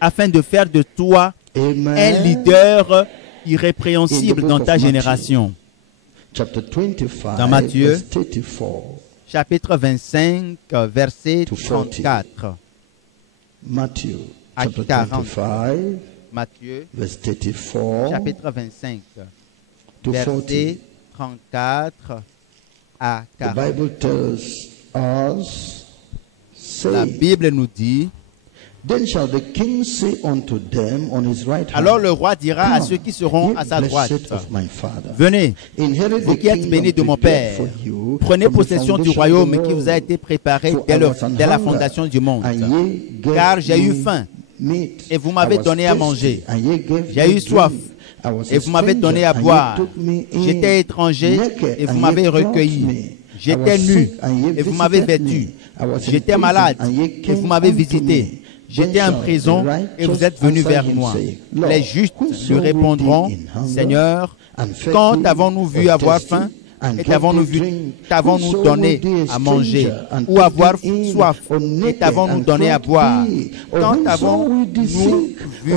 afin de faire de toi un leader irrépréhensible dans ta génération. Dans Matthieu, chapitre 25, verset 34. à chapter 40. 25, Matthieu, verse 34 chapitre 25, to 40. verset 34 à The 40. Bible tells us, La saying, Bible nous dit, Then shall the king say unto them on his right hand, alors le roi dira à Come, ceux qui seront ye à sa droite, blessed of my father, venez, inherit vous the qui êtes kingdom bénis de mon prepared Père, for you prenez from the possession du foundation of the royaume qui vous a world. été préparé For dès, I was an dès la hunger, fondation du monde. and ye gave Car j'ai eu me faim, meat. et vous m'avez I was donné à thirsty, manger. and ye gave J'ai me eu soif, drink. I was et a vous m'avez donné à stranger, and ye boire. took me in. J'étais étranger, Naked, et vous and m'avez ye clothed recueilli. me. J'étais I was nu, sick, and ye et vous m'avez visited vêtu. me. I was in J'étais prison, malade, and ye et came vous m'avez unto visité. me. J'étais en prison, et vous êtes venus vers moi. Les justes lui répondront, Seigneur, quand avons-nous vu avoir faim, et t'avons-nous donné à manger, ou avoir soif, et t'avons-nous donné à boire? Quand avons-nous vu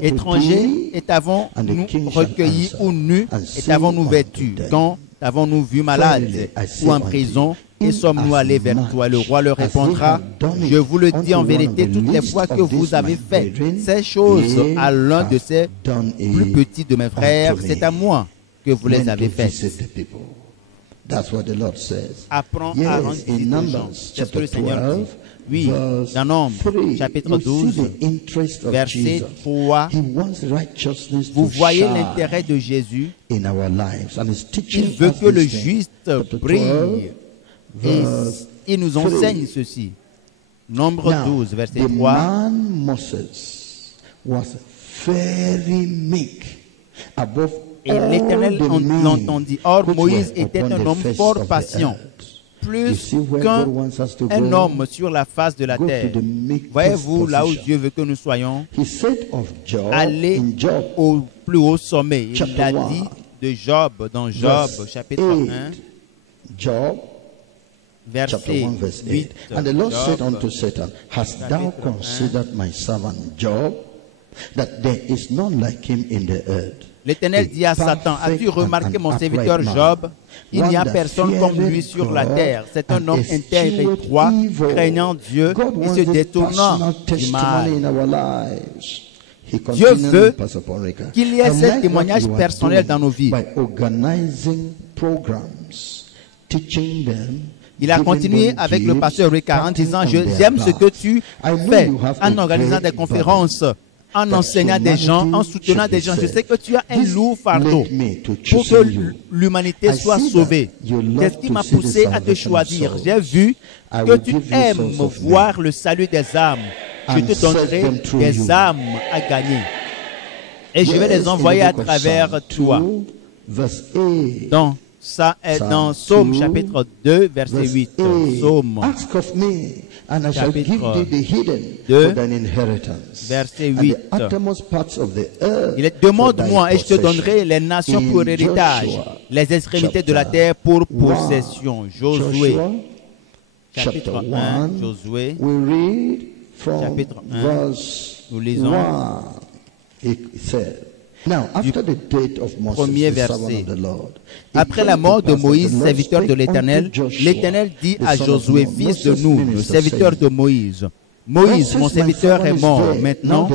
étranger, et t'avons-nous recueilli, ou nu, et t'avons-nous vêtu? Quand avons-nous vu malade ou en prison, et sommes-nous allés vers toi? Le roi leur répondra, je vous le dis en vérité, toutes les fois que vous avez fait ces choses à l'un de ces plus petits de mes frères, c'est à moi que vous les avez faites. Apprends à rendre visite aux gens. C'est ce que le Seigneur dit. Oui, dans Nombre, chapitre 12, verset 3, vous voyez l'intérêt de Jésus. Il veut que le juste brille. Et il nous enseigne ceci. Nombre 12, verset 3. Et l'Éternel l'entendit. Or, Moïse était un homme fort patient, plus qu'un homme sur la face de la terre. Voyez-vous là où Dieu veut que nous soyons? Aller au plus haut sommet. Il a dit de Job, dans Job, chapitre 1, verset 8. And the Lord said unto Satan, Hast thou considered my servant Job, that there is none like him in the earth? L'Éternel dit à Satan, as-tu remarqué mon serviteur Job? Il n'y a personne comme lui sur la terre. C'est un homme intègre et droit, craignant Dieu et se détournant du mal. Dieu veut qu'il y ait ce témoignage personnel dans nos vies. Il a continué avec le pasteur Ricard en disant, j'aime ce que tu fais en organisant des conférences, en enseignant des gens, en soutenant des gens. Je sais que tu as un lourd fardeau pour que l'humanité soit sauvée. C'est ce qui m'a poussé à te choisir. J'ai vu que tu aimes voir le salut des âmes. Je te donnerai des âmes à gagner. Et je vais les envoyer à travers toi. Donc, ça est dans Psaume chapitre 2, verset 8. Psaume chapitre 2, verset 8. Il est demande-moi et je te donnerai les nations pour héritage, les extrémités de la terre pour possession. Josué, chapitre 1, Josué, chapitre 1, nous lisons du premier verset. Après la mort de Moïse, serviteur de l'Éternel, l'Éternel dit à Josué, fils de Nun, le serviteur de Moïse, Moïse, mon serviteur, est mort. Maintenant,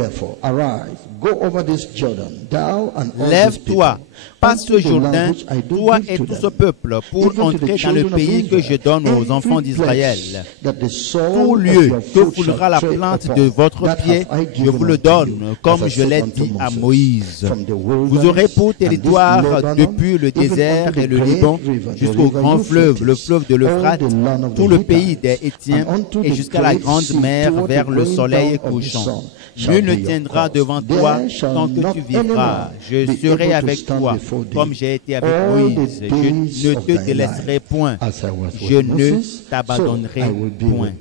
lève-toi, passe le Jourdain, toi et tout ce peuple, pour entrer dans le pays que je donne aux enfants d'Israël. Tout lieu que foulera la plante de votre pied, je vous le donne, comme je l'ai dit à Moïse. Vous aurez pour territoire depuis le désert et le Liban jusqu'au grand fleuve, le fleuve de l'Euphrate, tout le pays des Hétiens et jusqu'à la grande mer vers le soleil couchant. Nul ne tiendra devant toi tant que tu vivras. Je serai avec toi, comme j'ai été avec Moïse. Je ne te délaisserai point. Je ne t'abandonnerai point.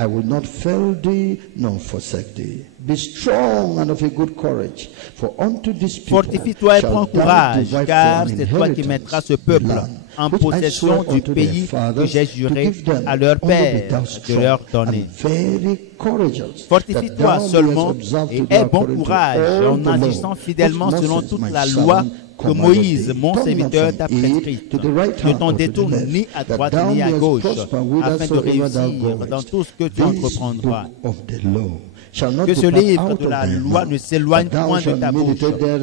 I will not fail thee, nor forsake thee. Be strong and of a good courage, for unto this people fortifie-toi et prends courage, car c'est toi qui mettras ce peuple en possession du pays que j'ai juré à leur père de leur donner. Fortifie-toi seulement et aie bon courage en agissant fidèlement selon toute la loi que Moïse, mon serviteur, t'a prescrite. Ne t'en détourne ni à droite ni à gauche, afin de réussir dans tout ce que tu entreprendras. Que ce livre de la loi ne s'éloigne point de ta bouche.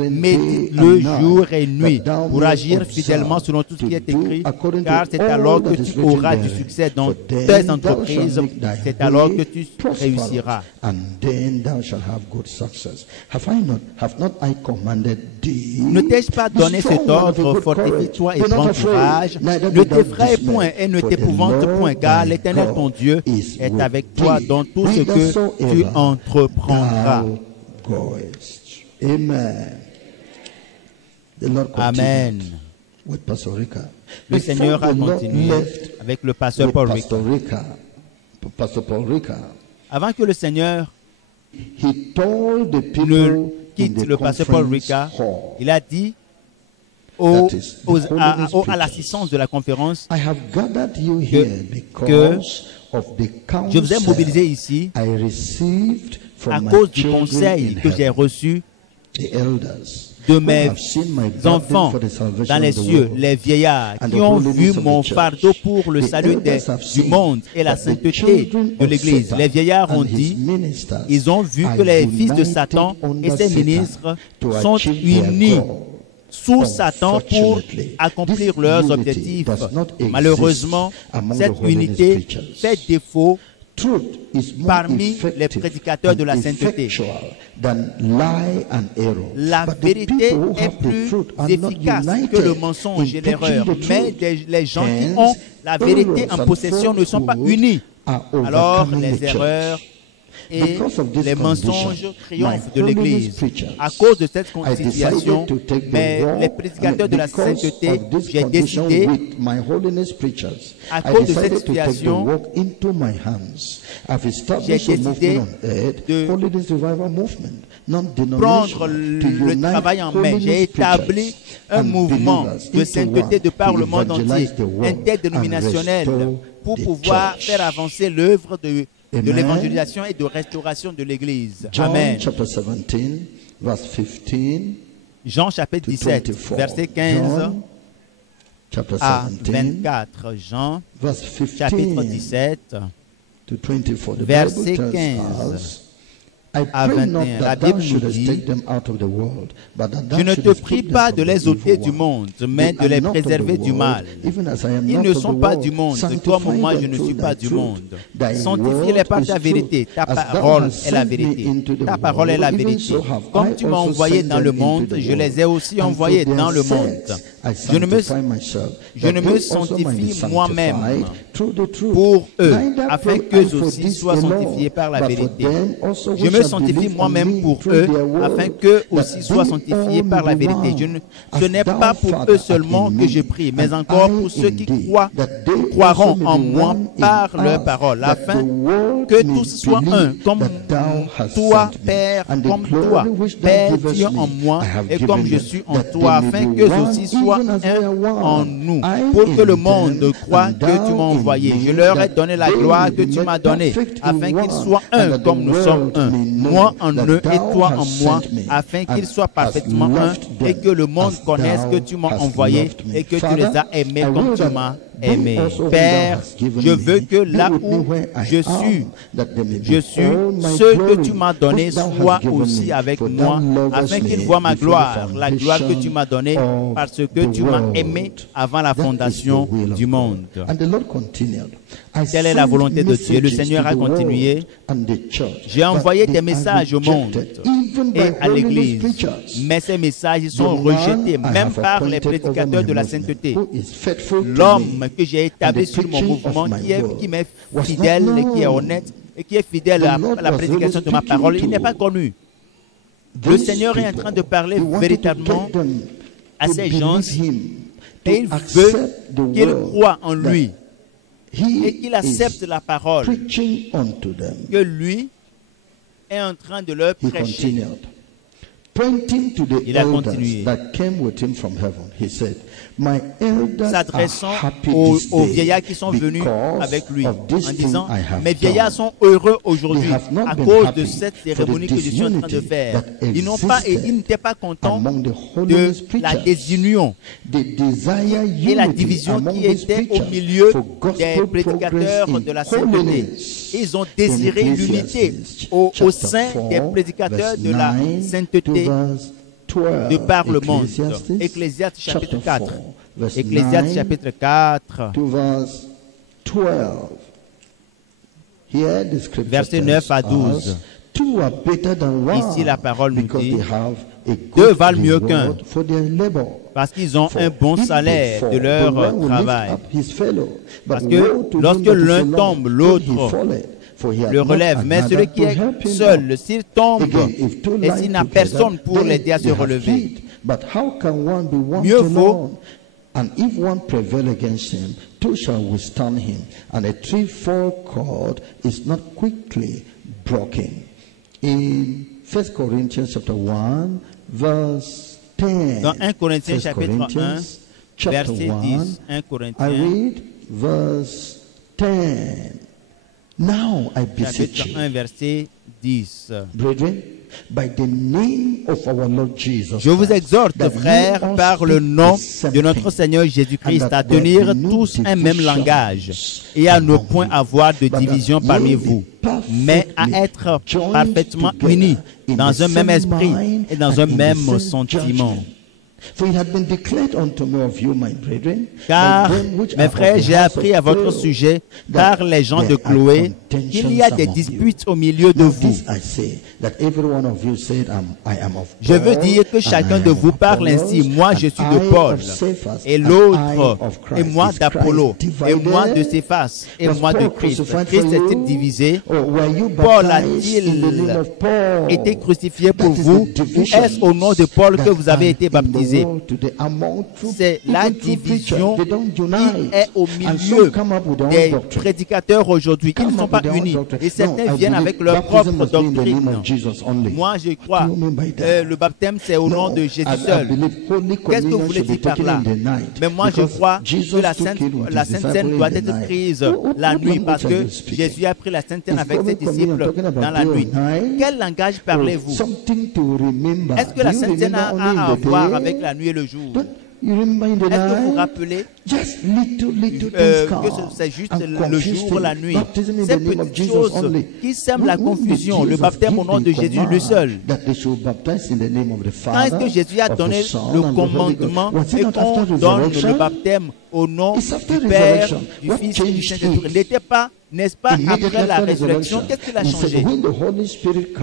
Médite-le jour et nuit pour agir fidèlement selon tout ce qui est écrit, car c'est alors que tu auras du succès dans tes entreprises, c'est alors que tu réussiras. Ne t'ai-je pas donné cet ordre? Fortifie-toi et prends courage. Ne t'effraie point et ne t'épouvante point, car l'Éternel ton Dieu est avec toi dans tout ce que tu entreprendras. Amen. Le Seigneur a continué avec le pasteur Paul Ricard. Avant que le Seigneur ne quitte le pasteur Paul Ricard, il a dit à l'assistance de la conférence que je vous ai mobilisé ici à cause du conseil que j'ai reçu de mes enfants dans les cieux, les vieillards qui ont vu mon fardeau pour le salut du monde et la sainteté de l'Église. Les vieillards ont dit, ils ont vu que les fils de Satan et ses ministres sont unis sous Satan pour accomplir leurs objectifs. Malheureusement, cette unité fait défaut parmi les prédicateurs de la sainteté. La vérité est plus efficace que le mensonge et l'erreur, mais les gens qui ont la vérité en possession ne sont pas unis. Alors les erreurs et les mensonges triomphent de l'Église. À cause de cette situation, mais les prédicateurs de la sainteté, j'ai décidé, à cause de cette situation, j'ai décidé de prendre le travail en main. J'ai établi un mouvement de sainteté de par le monde entier, interdénominationnel, pour pouvoir faire avancer l'œuvre de l'évangélisation et de restauration de l'Église. Amen. Jean chapitre 17, verset 15 à 24. Jean chapitre 17, verset 15 à 21. La Bible nous dit, je ne te prie pas de les ôter du monde, mais de les préserver du mal. Ils ne sont pas du monde, comme moi je ne suis pas du monde. Sanctifie-les par ta vérité. Ta parole est la vérité. Ta parole est la vérité. Comme tu m'as envoyé dans le monde, je les ai aussi envoyés dans le monde. Je ne me sanctifie moi-même pour eux, afin qu'eux aussi soient sanctifiés par la vérité. Je me sanctifie moi-même pour eux, afin qu'eux aussi soient sanctifiés par la vérité. Ce n'est pas pour eux seulement que je prie, mais encore pour ceux qui croiront en moi par leur parole, afin que tous soient un, comme toi, Père, comme toi, Père, tu es en moi, et comme je suis en toi, afin qu'eux aussi soient un en nous, pour que le monde croie que tu m'as envoyé. Je leur ai donné la gloire que tu m'as donnée, afin qu'ils soient un comme nous sommes un. Moi en eux et toi en moi, afin qu'ils soient parfaitement un, et que le monde connaisse que tu m'as envoyé et que tu les as aimés comme tu m'as aimé. Père, je veux que là où je suis, ceux que tu m'as donnés soient aussi avec moi, afin qu'ils voient ma gloire, la gloire que tu m'as donnée, parce que tu m'as aimé avant la fondation du monde. Telle est la volonté de Dieu. Le Seigneur a continué. J'ai envoyé des messages au monde et à l'Église, mais ces messages sont rejetés même par les prédicateurs de la sainteté. L'homme que j'ai établi sur mon mouvement, qui m'est fidèle et qui est honnête et qui est fidèle à la prédication de ma parole, il n'est pas connu. Le Seigneur est en train de parler véritablement à ces gens et il veut qu'ils croient en lui et qu'il accepte la parole que lui est en train de leur prêcher. Il a continué. s'adressant aux vieillards qui sont venus avec lui, en disant, mes vieillards sont heureux aujourd'hui à cause de cette cérémonie que je suis en train de faire. Ils n'étaient pas contents de la désunion et la division qui était au milieu des prédicateurs de la sainteté. Ils ont désiré l'unité au sein des prédicateurs de la sainteté de par le monde. Ecclésiaste chapitre 4. Ecclésiaste chapitre 4. Verset 9 à 12. Ici, la parole nous dit, deux valent mieux qu'un, parce qu'ils ont un bon salaire de leur travail. Parce que lorsque l'un tombe, l'autre le relève. Mais celui qui est seul, s'il tombe, et s'il n'a personne pour l'aider à se relever, mieux vaut. And if one prevail against him, two shall withstand him, and a threefold cord is not quickly broken. In 1 Corinthians chapter 1, verse 10. Dans 1 Corinthiens chapitre 1, verset 10. 1 Corinthiens. I read verse 10. Now I beseech chapitre 1, verset 10. Brethren, by the name of our Lord Jesus, je vous exhorte, frères, par le nom de notre Seigneur Jésus-Christ, à tenir tous un même langage et à ne point avoir de division parmi vous, mais à être parfaitement unis dans un même esprit et dans un même sentiment. Car, mes frères, j'ai appris à votre sujet, par les gens de Chloé, qu'il y a des disputes au milieu de vous. Je veux dire que chacun de vous parle ainsi, moi je suis de Paul, et l'autre, et moi d'Apollo, et moi de Céphas, et moi de Christ. Christ est-il divisé? Paul a-t-il été crucifié pour vous? Ou est-ce au nom de Paul que vous avez été baptisé? C'est la division qui est au milieu des prédicateurs aujourd'hui. Ils ne sont pas unis. Et certains viennent avec leur propre doctrine. Moi, je crois le baptême, c'est au nom de Jésus seul. Qu'est-ce que vous voulez dire par là? Mais moi, je crois que la Sainte Seine doit être prise la nuit, parce que Jésus a pris la Sainte Seine avec ses disciples dans la nuit. Quel langage parlez-vous? Est-ce que la Sainte Seine a à voir avec la nuit et le jour? Est-ce que vous vous rappelez que c'est juste le jour ou la nuit? Ces petites choses qui sèment la confusion. Le baptême au nom de Jésus, le seul. Quand est-ce que Jésus a donné le commandement et qu'on donne le baptême au nom du Père, du Fils et du Saint-Esprit? Il n'était pas, n'est-ce pas, après la résurrection? Qu'est-ce qu'il a changé?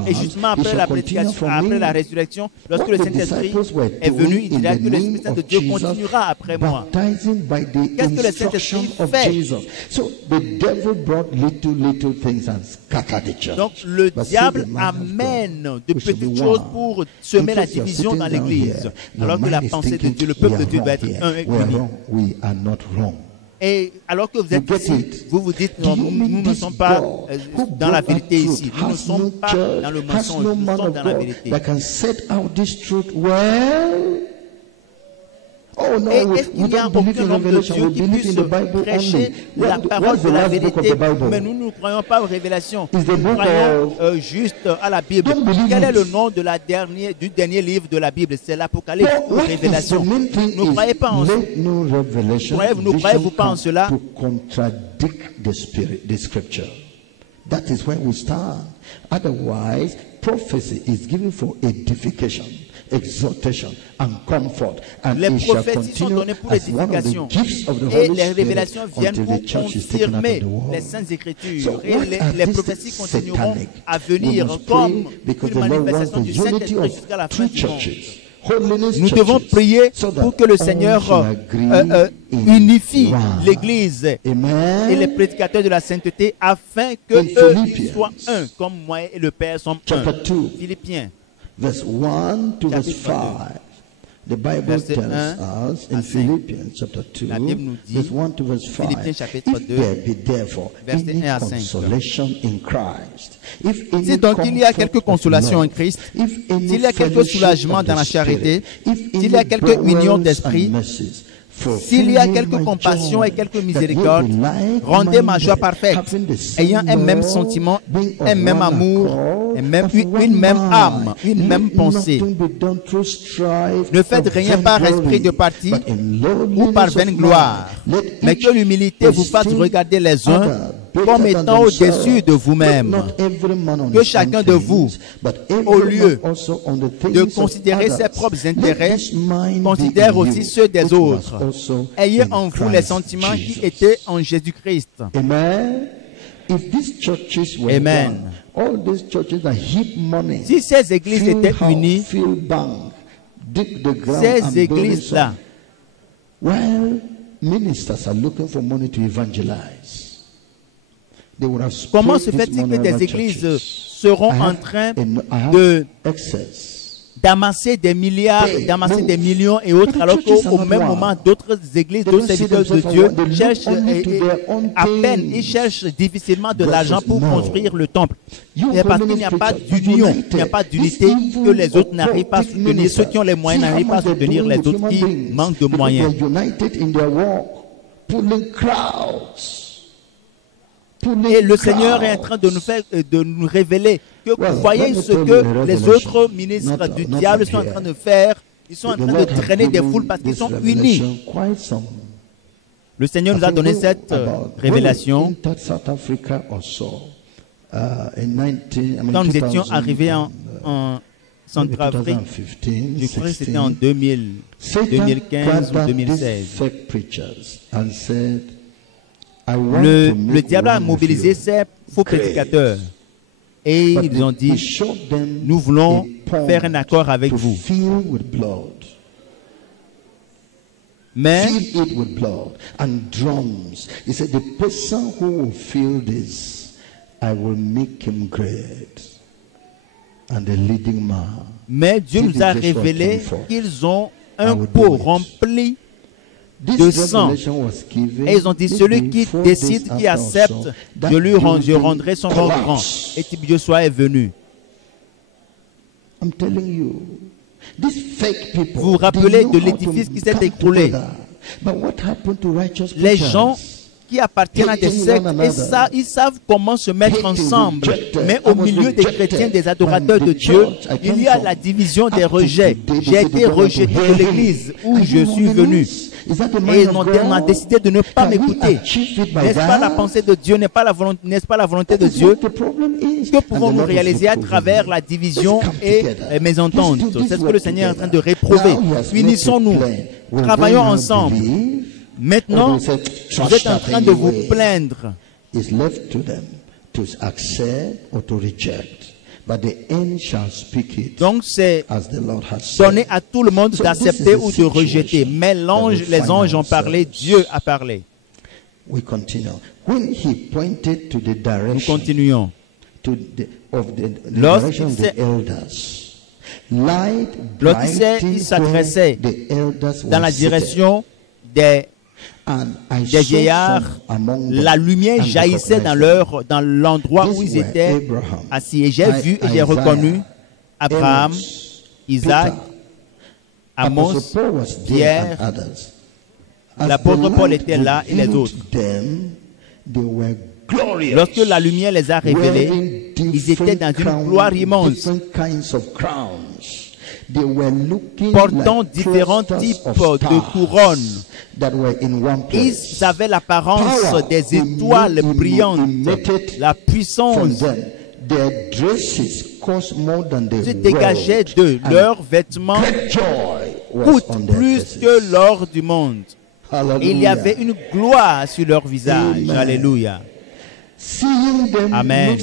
Et justement après la prédication, après la résurrection, lorsque le Saint-Esprit est venu, il dira que l'Esprit Saint de Dieu continuera après moi. Qu'est-ce que le Saint-Esprit fait? Donc le diable amène de petites choses pour semer la division dans l'Église, alors que la pensée de Dieu, le peuple de Dieu doit être un et uni. Et alors que vous êtes ici, vous vous dites, non, nous ne sommes pas dans la vérité ici. Nous ne sommes pas dans le mensonge, nous sommes dans la vérité. Et est-ce qu'il y a aucun homme de Dieu qui puisse prêcher la parole de la vérité? Mais nous ne croyons pas aux révélations. Nous croyons juste à la Bible. Quel est le nom de du dernier livre de la Bible? C'est l'Apocalypse ou Révélation. Ne croyez pas en cela. Ne croyez-vous pas en cela? That is where we stand. Otherwise, prophecy is given for edification, exhortation, and comfort. And les prophéties sont données pour l'édification et les révélations viennent pour confirmer les saintes écritures. Et les prophéties continueront à venir comme une manifestation du Saint-Esprit jusqu'à la fin du monde. Nous devons prier pour que le Seigneur unifie l'Église et les prédicateurs de la sainteté afin qu'eux soient un, comme moi et le Père sommes un. Philippiens, verse 1 to verse 5. The Bible tells us in Philippians chapter 2, verse 1 to verse 5, if there be therefore any consolation in Christ, si donc il y a quelque consolation en Christ, s'il y a quelque soulagement dans la charité, s'il y a quelque union d'esprit, S'il y a quelque compassion et quelque miséricorde, rendez ma joie parfaite, ayant un même sentiment, un même amour, une même âme, une même pensée. Ne faites rien par esprit de parti ou par vaine gloire, mais que l'humilité vous fasse regarder les uns comme étant au-dessus de vous-même. Que chacun de vous, au lieu de considérer ses propres intérêts, considère aussi ceux des autres. Ayez en vous les sentiments qui étaient en Jésus-Christ. Amen. Si ces églises étaient unies, ces églises-là, comment se fait-il que des églises seront en train d'amasser des milliards, d'amasser des millions et autres, alors qu'au même moment, d'autres églises, d'autres serviteurs de Dieu cherchent à peine, ils cherchent difficilement de l'argent pour construire le temple. C'est parce qu'il n'y a pas d'union, il n'y a pas d'unité que les autres n'arrivent pas à soutenir. Ceux qui ont les moyens n'arrivent pas à soutenir les autres qui manquent de moyens. Et le Seigneur est en train de nous révéler que vous voyez ce que les autres ministres du diable sont en train de faire. Ils sont en train de traîner des foules parce qu'ils sont unis. Le Seigneur nous a donné cette révélation quand nous étions arrivés en Centrafrique. Je crois que c'était en 2015 ou 2016. Le diable a mobilisé ses faux prédicateurs et ils ont dit, nous voulons faire un accord avec vous. Mais Dieu nous a révélé qu'ils ont un pot rempli de sang. Et ils ont dit, celui qui décide, qui accepte, je rendrai son nom grand. Et Tibiosoa est venu. Vous vous rappelez de l'édifice qui s'est écroulé. Les gens qui appartiennent à des sectes, ils savent comment se mettre ensemble. Mais au milieu des chrétiens, des adorateurs de Dieu, il y a la division des rejets. J'ai été rejeté de l'église où je suis venu. Et on a décidé de ne pas m'écouter. N'est-ce pas la pensée de Dieu, n'est-ce pas la volonté de Dieu? Que pouvons-nous réaliser à travers la division et mes ententes? C'est ce que le Seigneur est en train de réprouver. Unissons-nous, travaillons ensemble. Maintenant, vous êtes en train de vous plaindre. Donc c'est donné à tout le monde d'accepter ou de rejeter. Mais les anges ont parlé, Dieu a parlé. Nous continuons. Lorsqu'il s'adressait dans la direction des vieillards, la lumière jaillissait dans l'endroit où ils étaient assis. Et j'ai vu et j'ai reconnu Abraham, Isaac, Amos, Pierre, l'apôtre Paul était là et les autres. Lorsque la lumière les a révélés, ils étaient dans une gloire immense, portant différents types de couronnes. Ils avaient l'apparence des étoiles brillantes. La puissance se dégageait d'eux. Leurs vêtements coûtent plus que l'or du monde. Et il y avait une gloire sur leur visage. Alléluia. Amen.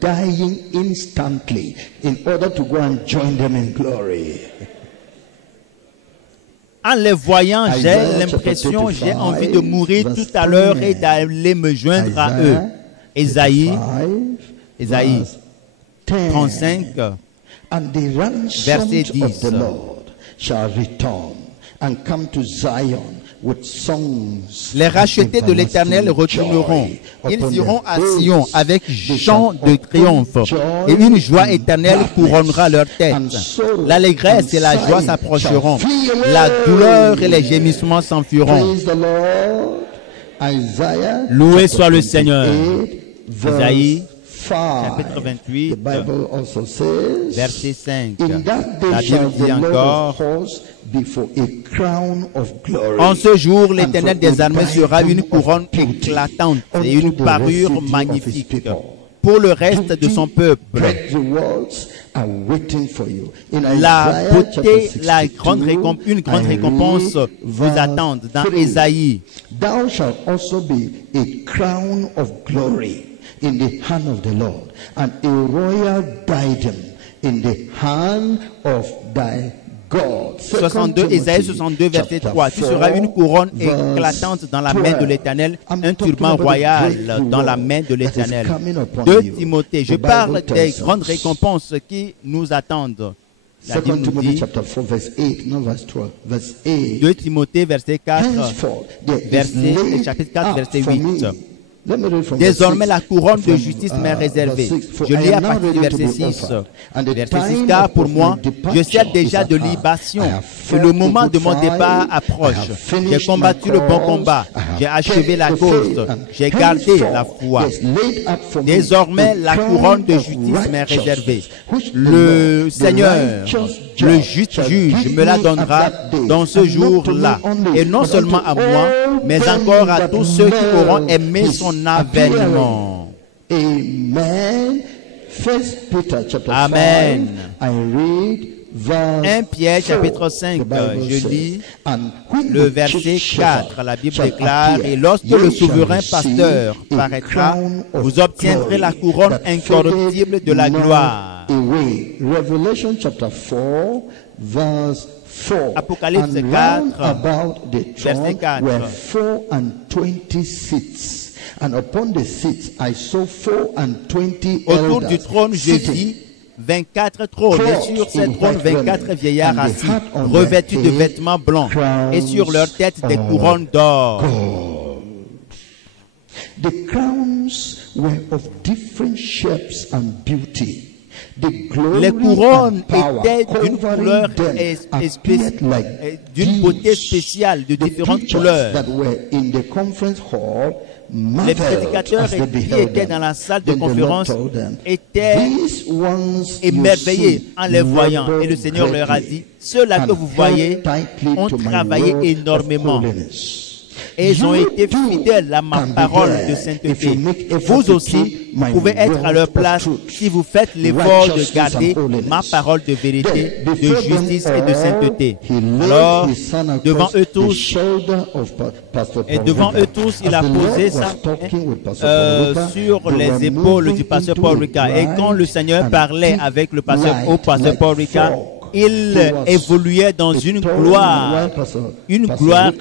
Dying instantly in order to go and join them in glory. En les voyant, j'ai l'impression, j'ai envie de mourir tout à l'heure et d'aller me joindre à eux. Ésaïe 35, verset 10. Shall return and come to Zion Les rachetés de l'Éternel retourneront. Ils iront à Sion avec chant de triomphe, et une joie éternelle couronnera leur tête. L'allégresse et la joie s'approcheront. La douleur et les gémissements s'enfuiront. Loué soit le Seigneur. Isaïe chapitre 28, verset 5. La Bible dit encore: en ce jour, l'Éternel des armées sera une couronne éclatante et une parure magnifique pour le reste de son peuple. La beauté, une grande récompense vous attend dans Ésaïe. Thou shalt also be a crown of glory in the hand of the Lord, and a royal diadem in the hand of thy God. 62, Ésaïe 62, verset 3. Tu seras une couronne éclatante dans la main de l'Éternel, un turban royal dans la main de l'Éternel. 2 Timothée, je parle des grandes récompenses qui nous attendent. La Bible nous dit, 2 Timothée, verset 4, chapitre 4, verset 8. Désormais, la couronne de justice m'est réservée. Je lis à partir du verset 6. Verset 6, car pour moi, je sers déjà de libation, et le moment de mon départ approche. J'ai combattu le bon combat, j'ai achevé la course, j'ai gardé la foi. Désormais, la couronne de justice m'est réservée. Le Seigneur, le juste juge, me la donnera dans ce jour-là, et non seulement à moi, mais encore à tous ceux qui auront aimé son avènement. Amen. 1 Pierre chapitre 5, je lis le verset 4. La Bible déclare: et lorsque le souverain pasteur paraîtra, vous obtiendrez la couronne incorruptible de la gloire. Revelation chapter 4, verse 4. Apocalypse 4, verset 4. 4 and 20 seats. And upon the seats I saw 4 and 20 autour du trône, je vis 24 trônes, et sur ces trônes, 24 vieillards assis, revêtus de vêtements blancs, et sur leurs têtes des couronnes d'or. The crowns were of different shapes and beauty. Les couronnes étaient d'une couleur d'une beauté spéciale, de différentes couleurs. Les prédicateurs qui étaient dans la salle de conférence étaient émerveillés en les voyant. Et le Seigneur leur a dit: ceux-là que vous voyez ont travaillé énormément. Et ils ont été fidèles à ma parole de sainteté. Vous aussi, vous pouvez être à leur place si vous faites l'effort de garder ma parole de vérité, de justice et de sainteté. Alors, devant eux tous, il a posé ça sur les épaules du pasteur Paul Ricard. Et quand le Seigneur parlait avec le pasteur Paul Ricard, il évoluait dans une gloire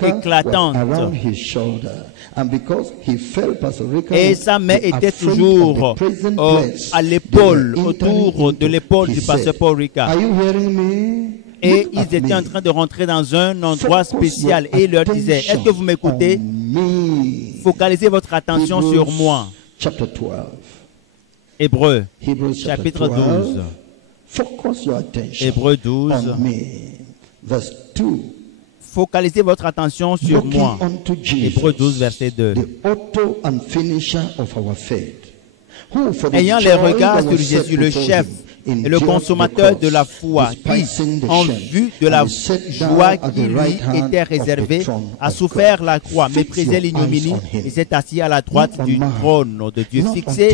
éclatante. Et sa main était toujours à l'épaule, autour de l'épaule du pasteur Paul Ricard. Et ils étaient en train de rentrer dans un endroit spécial. Et il leur disait: est-ce que vous m'écoutez? Focalisez votre attention sur moi. Hébreux, chapitre 12. Hébreux 12. Focalisez votre attention sur moi. Hébreux 12, verset 2. Ayant les regards sur Jésus, le chef et le consommateur de la foi, qui, en vue de la joie qui lui était réservée, a souffert la croix, méprisé l'ignominie et s'est assis à la droite du trône de Dieu. Fixez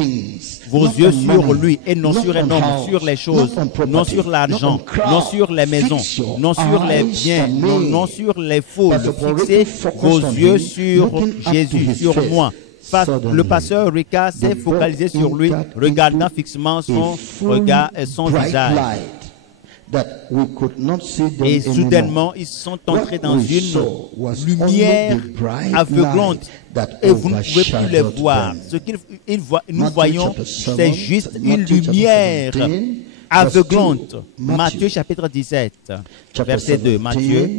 vos yeux sur lui et non sur un homme, sur les choses, non sur l'argent, non sur les maisons, non sur les biens, non sur les foules. Fixez vos yeux sur Jésus, sur moi. Le pasteur Ricard s'est focalisé sur lui, regardant fixement son regard et son visage. Et soudainement, ils sont entrés dans une lumière aveuglante et vous ne pouvez plus les voir. Ce que nous voyons, c'est juste une lumière aveuglante. Matthieu chapitre 17, verset 2. Matthieu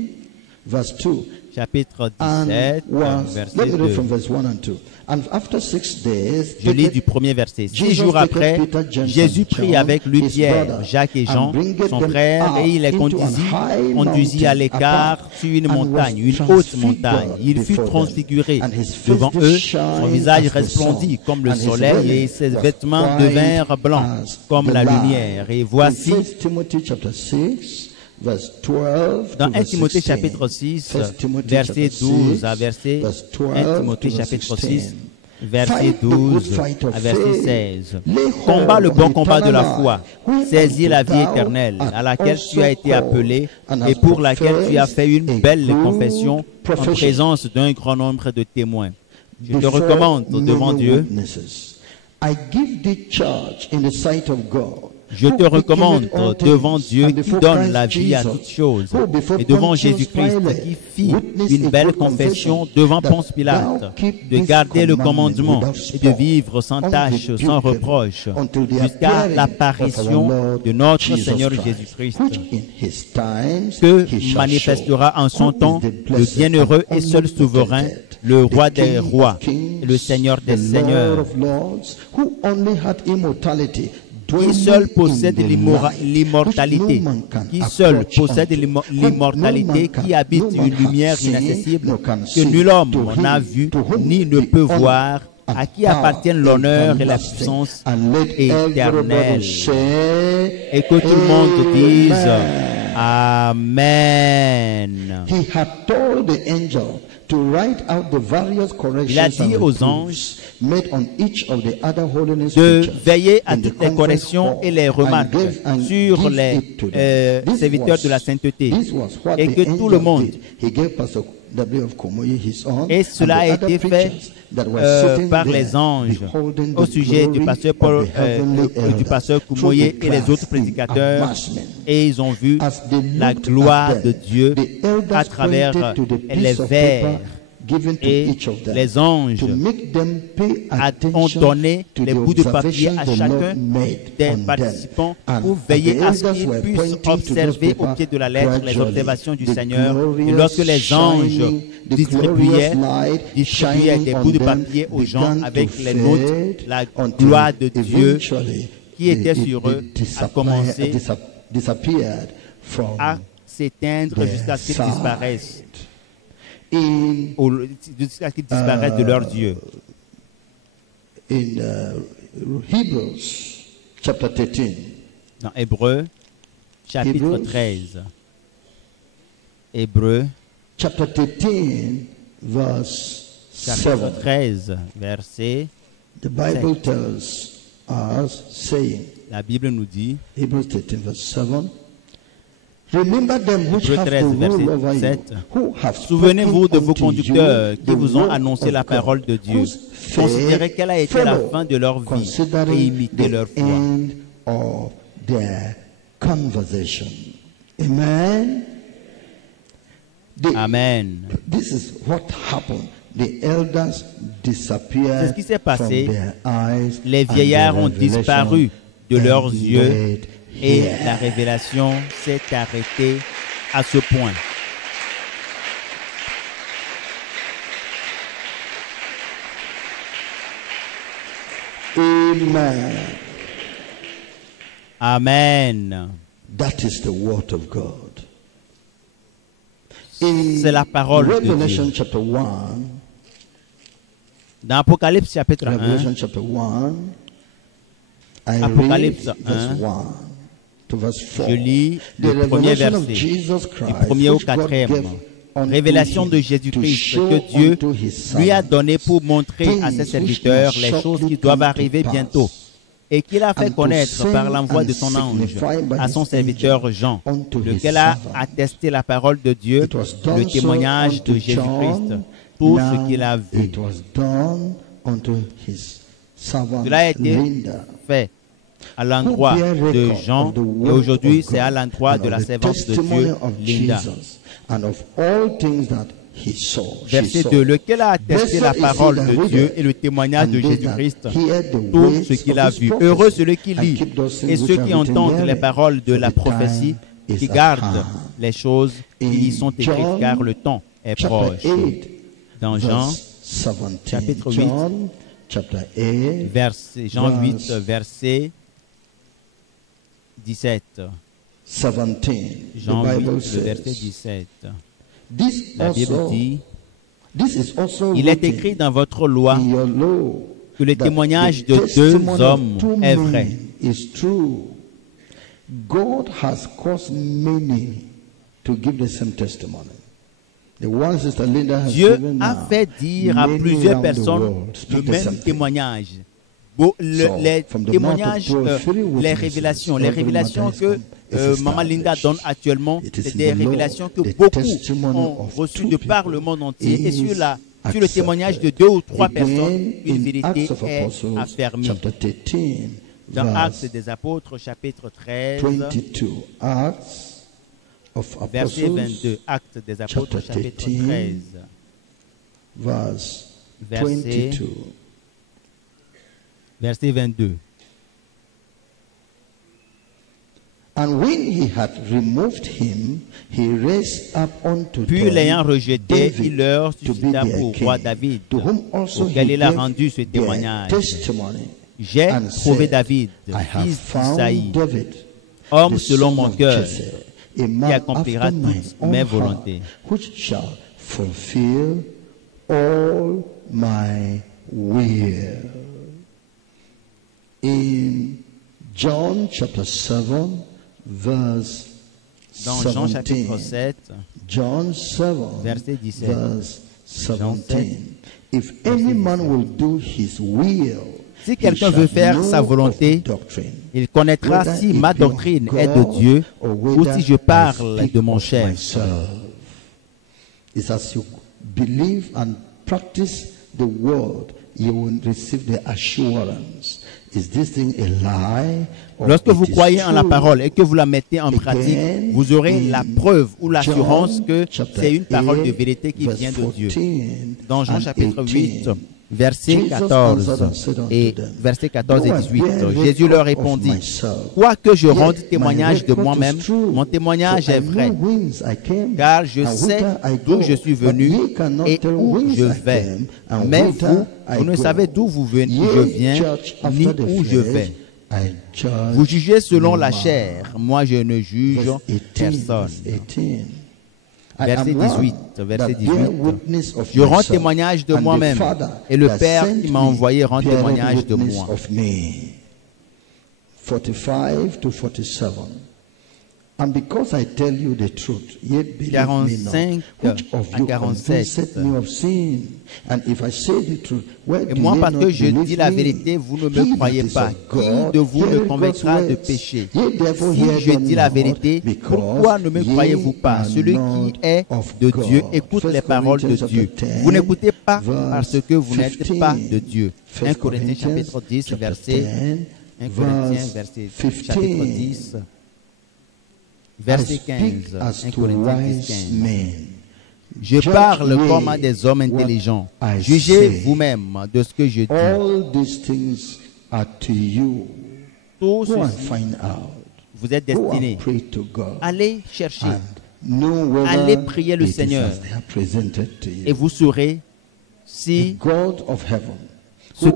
chapitre 17, verset let me read 2. from verse 1 and 2. And after 6 days, Je lis du premier verset. 6 jours après, Jésus prit avec lui Pierre, Jacques et Jean, son frère, et il les conduisit à l'écart sur une montagne, une haute montagne. Il fut transfiguré devant eux, son visage resplendit comme le soleil et ses vêtements devinrent blancs comme la lumière. Et voici, dans 1 Timothée chapitre 6, verset 12 à verset 1 Timothée chapitre 6, verset 12 à verset 16. Combat le bon combat de la foi, saisis la vie éternelle à laquelle tu as été appelé et pour laquelle tu as fait une belle confession en présence d'un grand nombre de témoins. Je te recommande devant Dieu. Je te recommande devant Dieu qui donne la vie à toutes choses et devant Jésus-Christ qui fit une belle confession devant Ponce Pilate de garder le commandement et de vivre sans tâche, sans reproche jusqu'à l'apparition de notre Seigneur Jésus-Christ que manifestera en son temps le bienheureux et seul souverain, le roi des rois et le Seigneur des seigneurs, qui seul possède l'immortalité, qui habite une lumière inaccessible que nul homme n'a vu ni ne peut voir, à qui appartiennent l'honneur et la puissance éternelle. Et que tout le monde dise Amen. Il a dit aux anges de veiller à toutes les corrections et les remarques sur les serviteurs de la sainteté et que tout le monde, et cela a été fait par les anges au sujet du pasteur Paul, du pasteur Koumoye et les autres prédicateurs, et ils ont vu la gloire de Dieu à travers les vers. Et les anges ont donné les bouts de papier à chacun des participants pour veiller à ce qu'ils puissent observer au pied de la lettre les observations du Seigneur. Et lorsque les anges distribuaient des bouts de papier aux gens avec les notes, la gloire de Dieu qui était sur eux a commencé à s'éteindre jusqu'à ce qu'ils disparaissent. Jusqu'à ce qu'ils disparaissent de leur Dieu. Dans Hébreux, chapitre 13. Hébreux, chapitre 13, verset 7. La Bible nous dit, Hébreux 13, verset 7. Souvenez-vous de vos conducteurs qui vous ont annoncé la parole de Dieu. Considérez quelle a été la fin de leur vie et imitez leur foi. Amen. C'est ce qui s'est passé. Les vieillards ont disparu de leurs yeux. Et la révélation s'est arrêtée à ce point. Amen. Amen. That is the word of God. C'est la parole de Dieu. Dans Apocalypse chapitre 1, Apocalypse 1, je lis le premier verset, du premier au quatrième. Révélation de Jésus-Christ que Dieu lui a donné pour montrer à ses serviteurs les choses qui doivent arriver bientôt et qu'il a fait connaître par l'envoi de son ange à son serviteur Jean, lequel a attesté la parole de Dieu, le témoignage de Jésus-Christ, tout ce qu'il a vu. Cela a été fait à l'endroit de Jean et aujourd'hui c'est à l'endroit de la servante de Dieu, Linda. Verset 2, lequel a attesté la parole de Dieu et le témoignage de Jésus-Christ, tout ce qu'il a vu. Heureux celui qui lit et ceux qui entendent les paroles de la prophétie, qui gardent les choses qui y sont écrites, car le temps est proche. Dans Jean, chapitre 8, Jean 8, verset 17. Jean 8, le verset 17. La Bible dit, il est écrit dans votre loi que le témoignage de deux hommes est vrai. God has caused many to give the same testimony. The one Sister Linda has Dieu given a now, fait dire à many plusieurs around the personnes world le speak the même same thing. témoignage. Les from the témoignages, mouth of 2 or 3 les witnesses, révélations every matter que is Maman Linda donne actuellement, It is c'est in des the law. révélations que The beaucoup testimony ont of reçues 2 de par people le monde entier. Et sur is le témoignage de accepted. 2 ou 3 Again, personnes, une in vérité Acts of est Apostles, affirmée. chapter 13, Dans verse Actes des Apôtres, chapitre 13, 22. Acts of verset Apostles, 22. Actes des Apôtres, chapter chapitre 13, 13, verse verset 22. verset 22. And when he had removed him, he raised up unto Puis them l'ayant rejeté, David il leur to be suscita their pour king, roi David, to whom also auquel he il a gave rendu ce their témoignage. testimony, J'ai and trouvé said, David, I have fils found d'Isaïe, David, homme the selon son mon of cœur, Jesse, a qui man accomplira after mine toutes own mes heart, volontés. which shall fulfill all my will. In John chapter 7, verse Dans Jean 17. chapitre 7, John 7, verset 17. verse Jean 17. If any man will do his will, si quelqu'un veut faire sa volonté, il connaîtra si ma doctrine est de Dieu ou si je parle de mon chef. It's as you believe and practice the word, you will receive the assurance. Is this thing a lie? Lorsque vous croyez en la parole et que vous la mettez en pratique, vous aurez la preuve ou l'assurance que c'est une parole de vérité qui vient de Dieu. Dans Jean chapitre 8, verset 14 et verset 14 et 18, Jésus leur répondit, « Quoique je rende témoignage de moi-même, mon témoignage est vrai, car je sais d'où je suis venu et où je vais. Mais vous ne savez d'où je viens ni où je vais. Vous jugez selon la chair, moi je ne juge personne. » Verset 18, je rends témoignage de moi-même et le Père qui m'a envoyé rend témoignage de moi. 45 to 47. And because I tell you the truth, yet believe me not. 45 Which of à you 47. convinceth me of sin? And if I say the truth, why Et do moi, ye parce not que je believe dis la me? vérité, vous ne He me that croyez is pas. of Qui God, de vous me heareth convaincra God's de words. péché? Ye therefore Si hear je them dis la not, vérité, because pourquoi ne me ye croyez-vous pas? are Celui not qui est of de God. Dieu écoute les paroles de Dieu. Vous n'écoutez pas parce que vous n'êtes pas de Dieu. 1 Corinthiens chapitre 10, verset 1 Corinthiens chapitre 10, verset 15. 1 Corinthiens 10, 15. Je parle comme à des hommes intelligents. Jugez vous-même de ce que je dis. All these things are to you. Tout Go and ceci, find out. vous êtes Go and destinés. pray to God. Allez chercher And know whether Allez prier le it is Seigneur. as they are presented to et you. vous saurez The si God of heaven, ce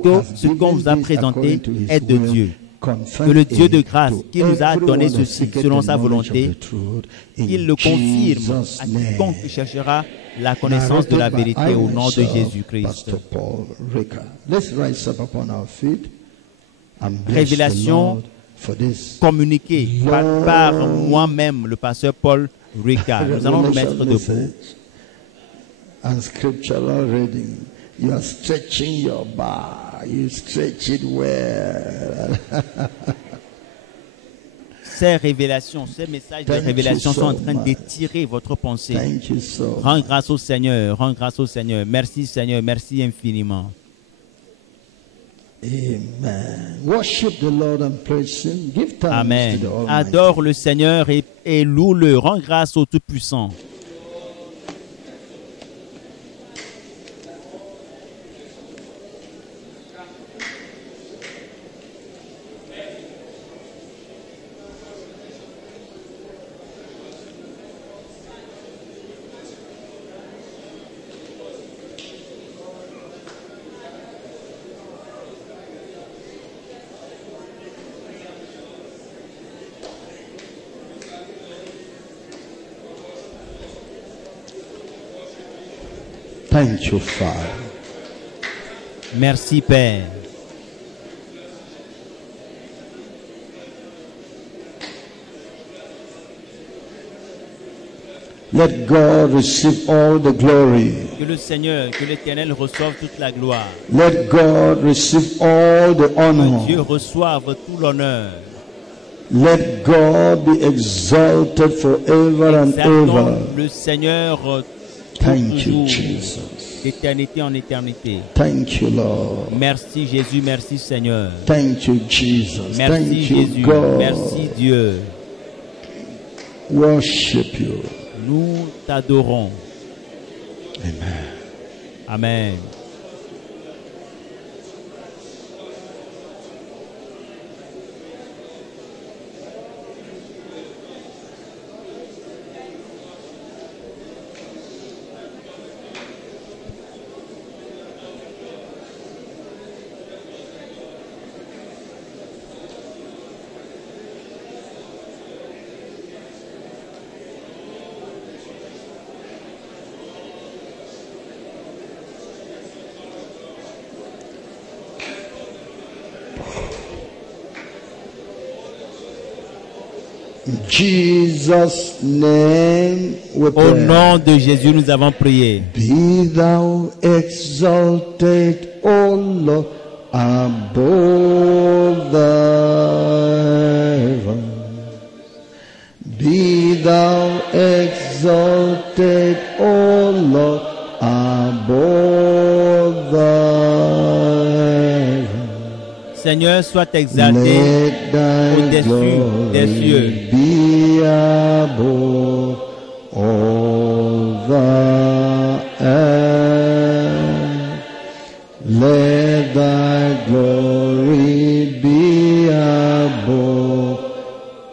qu'on vous a présenté est de Dieu. Que le Dieu de grâce qui nous a donné ceci selon sa volonté, qu'il le confirme à quiconque cherchera la connaissance de la vérité au nom de Jésus-Christ. Révélation communiquée par moi-même, le pasteur Paul Ricard. Nous allons nous mettre debout. And scriptural reading. You are stretching your bar. You stretch it well. Ces révélations, ces messages de révélation sont en train d'étirer votre pensée. Rends grâce au Seigneur, rends grâce au Seigneur. Merci Seigneur, merci infiniment. Amen. Worship the Lord and praise Him. Give thanks Amen. to the Almighty. Adore le Seigneur et loue-le. Rends grâce au Tout-Puissant. Thank you, Father. Merci, Père. Let God receive all the glory. Que le Seigneur, que l'Éternel reçoive toute la gloire. Let God receive all the honor. Que Dieu reçoive tout l'honneur. Let God be exalted forever and ever. Le Seigneur Thank you, Jesus. D'éternité en éternité. Thank you, Lord. Merci Jésus, merci Seigneur. Thank you, Jesus. Merci Thank Jésus, you, God. merci Dieu. Worship you. Nous t'adorons. Amen. Amen. Jesus' name we pray. Au nom de Jésus, nous avons prié. Be thou exalted, O Lord, above the heavens. Be thou exalted, O Lord, above the heavens. Seigneur, sois exalté au-dessus des cieux. Be above all the earth. Let thy glory be above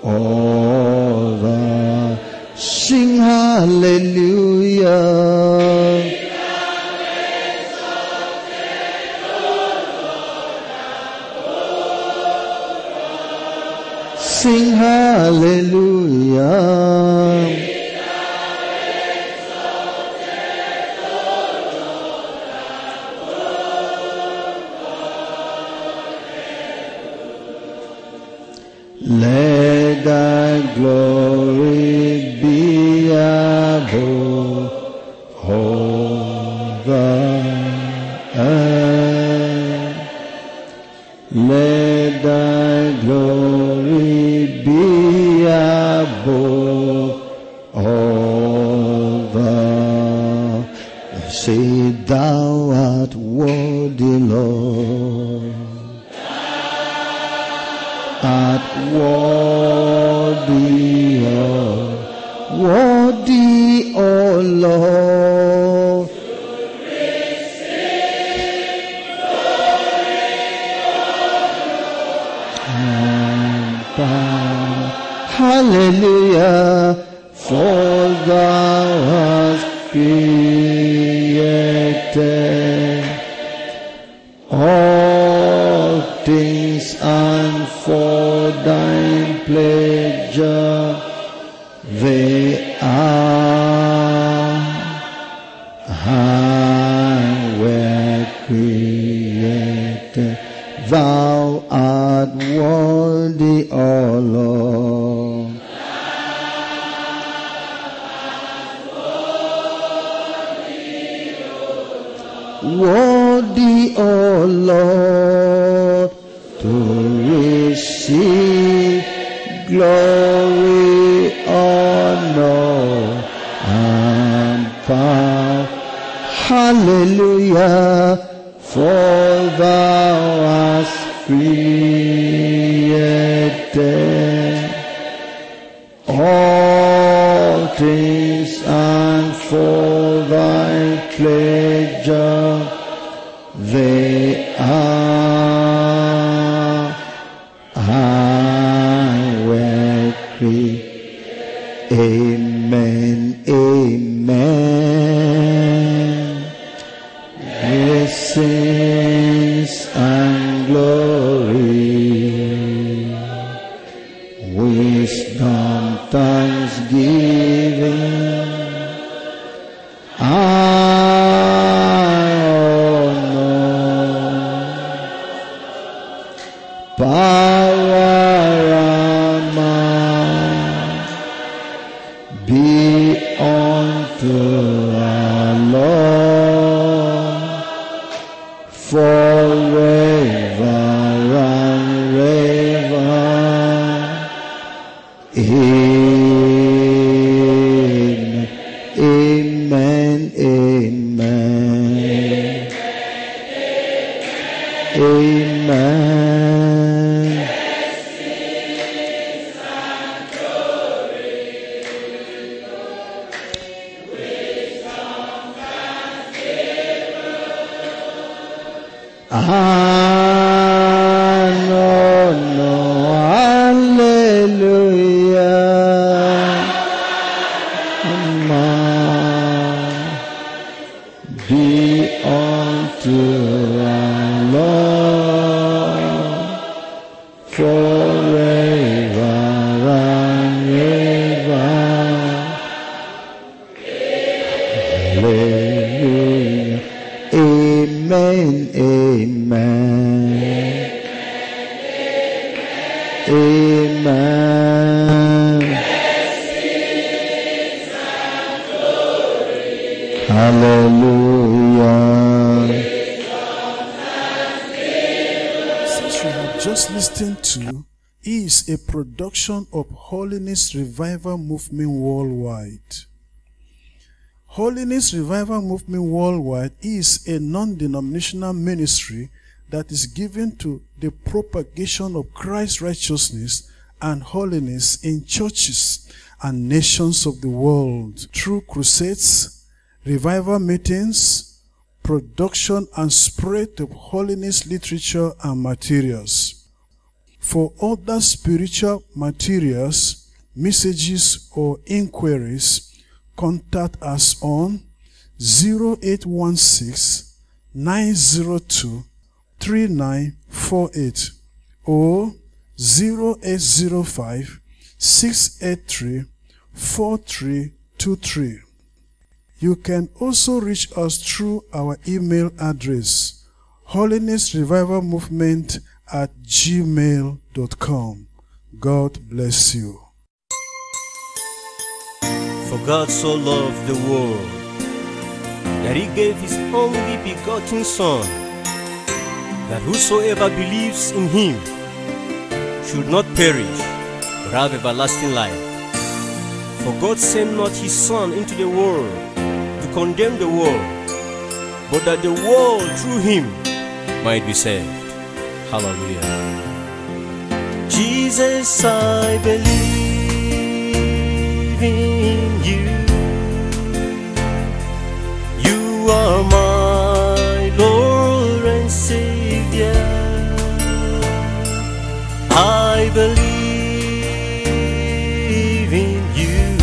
all the. Sing hallelujah. Sing hallelujah. Let thy glory be above all the earth. Let thy glory be above all the. Say, thou art worthy, Lord. Art worthy, worthy, O Lord. Hallelujah, for thou hast created all things, and for thine pleasure they are and were created. Thou art worthy, O Lord. Worthy, O Lord, to receive glory, honor, and power. Hallelujah, for thou hast created all things, and for thy pleasure they are and were created. Amen, amen. Blessings and glory, wisdom, thanksgiving, honor power and might be unto our Lord forever and ever. Amen. Amen. Amen. Amen. No, hallelujah. Be unto our Lord forever and ever. Hallelujah. Amen. Amen. Amen. Hallelujah. Since you have just listened to is a production of Holiness Revival Movement Worldwide. Holiness Revival Movement Worldwide is a non-denominational ministry that is given to the propagation of Christ's righteousness and holiness in churches and nations of the world through crusades, revival meetings, production and spread of holiness literature and materials. For other spiritual materials, messages or inquiries, contact us on 0816 902 3948 or 0805 683 4323. You can also reach us through our email address holinessrevivalmovement@gmail.com. God bless you. For God so loved the world that he gave his only begotten Son, that whosoever believes in him should not perish, but have everlasting life. For God sent not his Son into the world to condemn the world, but that the world through him might be saved. Hallelujah. Jesus, I believe in you. You are my Lord and Savior. I believe in you.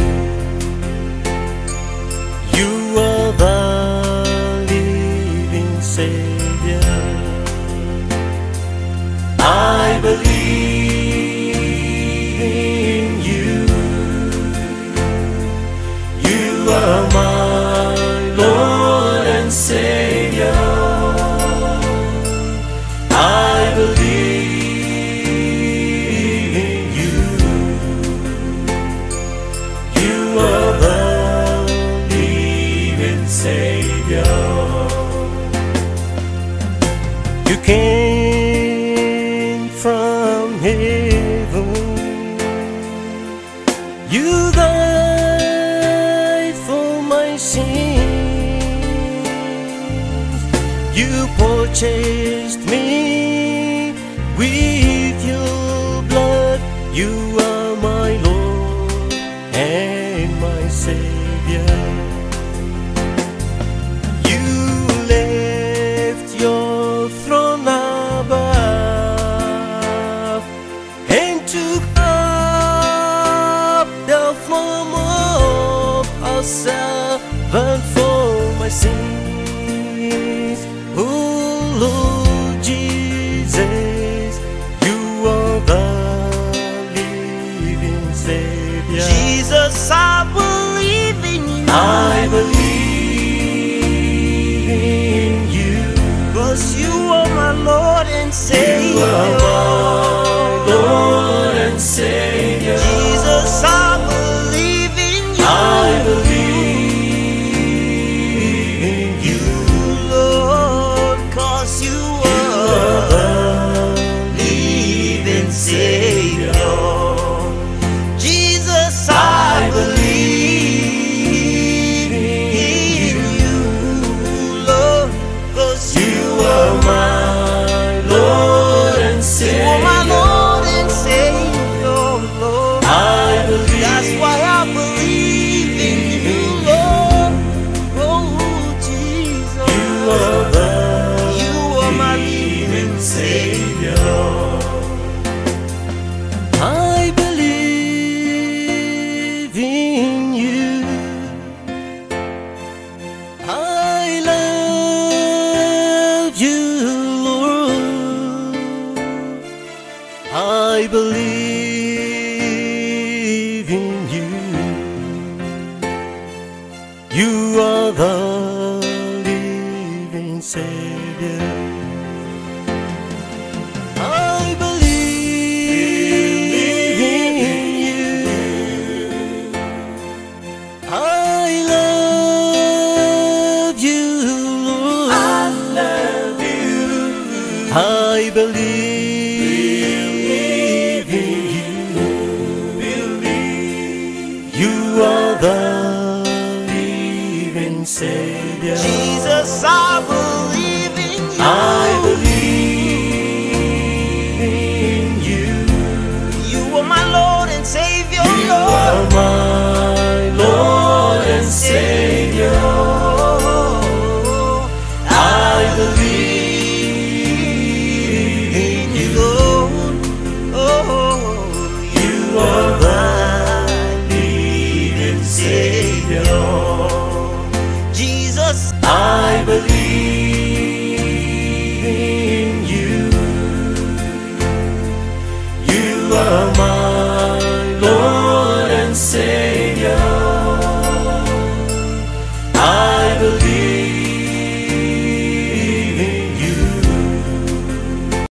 You are the living Savior. I believe in you. You are my Lord and Savior. I believe in you. You are the living Savior. You came from heaven. You died for my sins. You purchased me with your blood. You are my Lord and my Savior. You left your throne above and took up the form of a servant for my sins. Oh Lord Jesus, you are the living Savior. Jesus, I believe in you. I believe in you, 'cause you are my Lord and Savior. You are I believe in you. You are the living Savior. I believe in you. I love you, Lord. I love you. I believe in you. You are the living Savior. Jesus, I believe.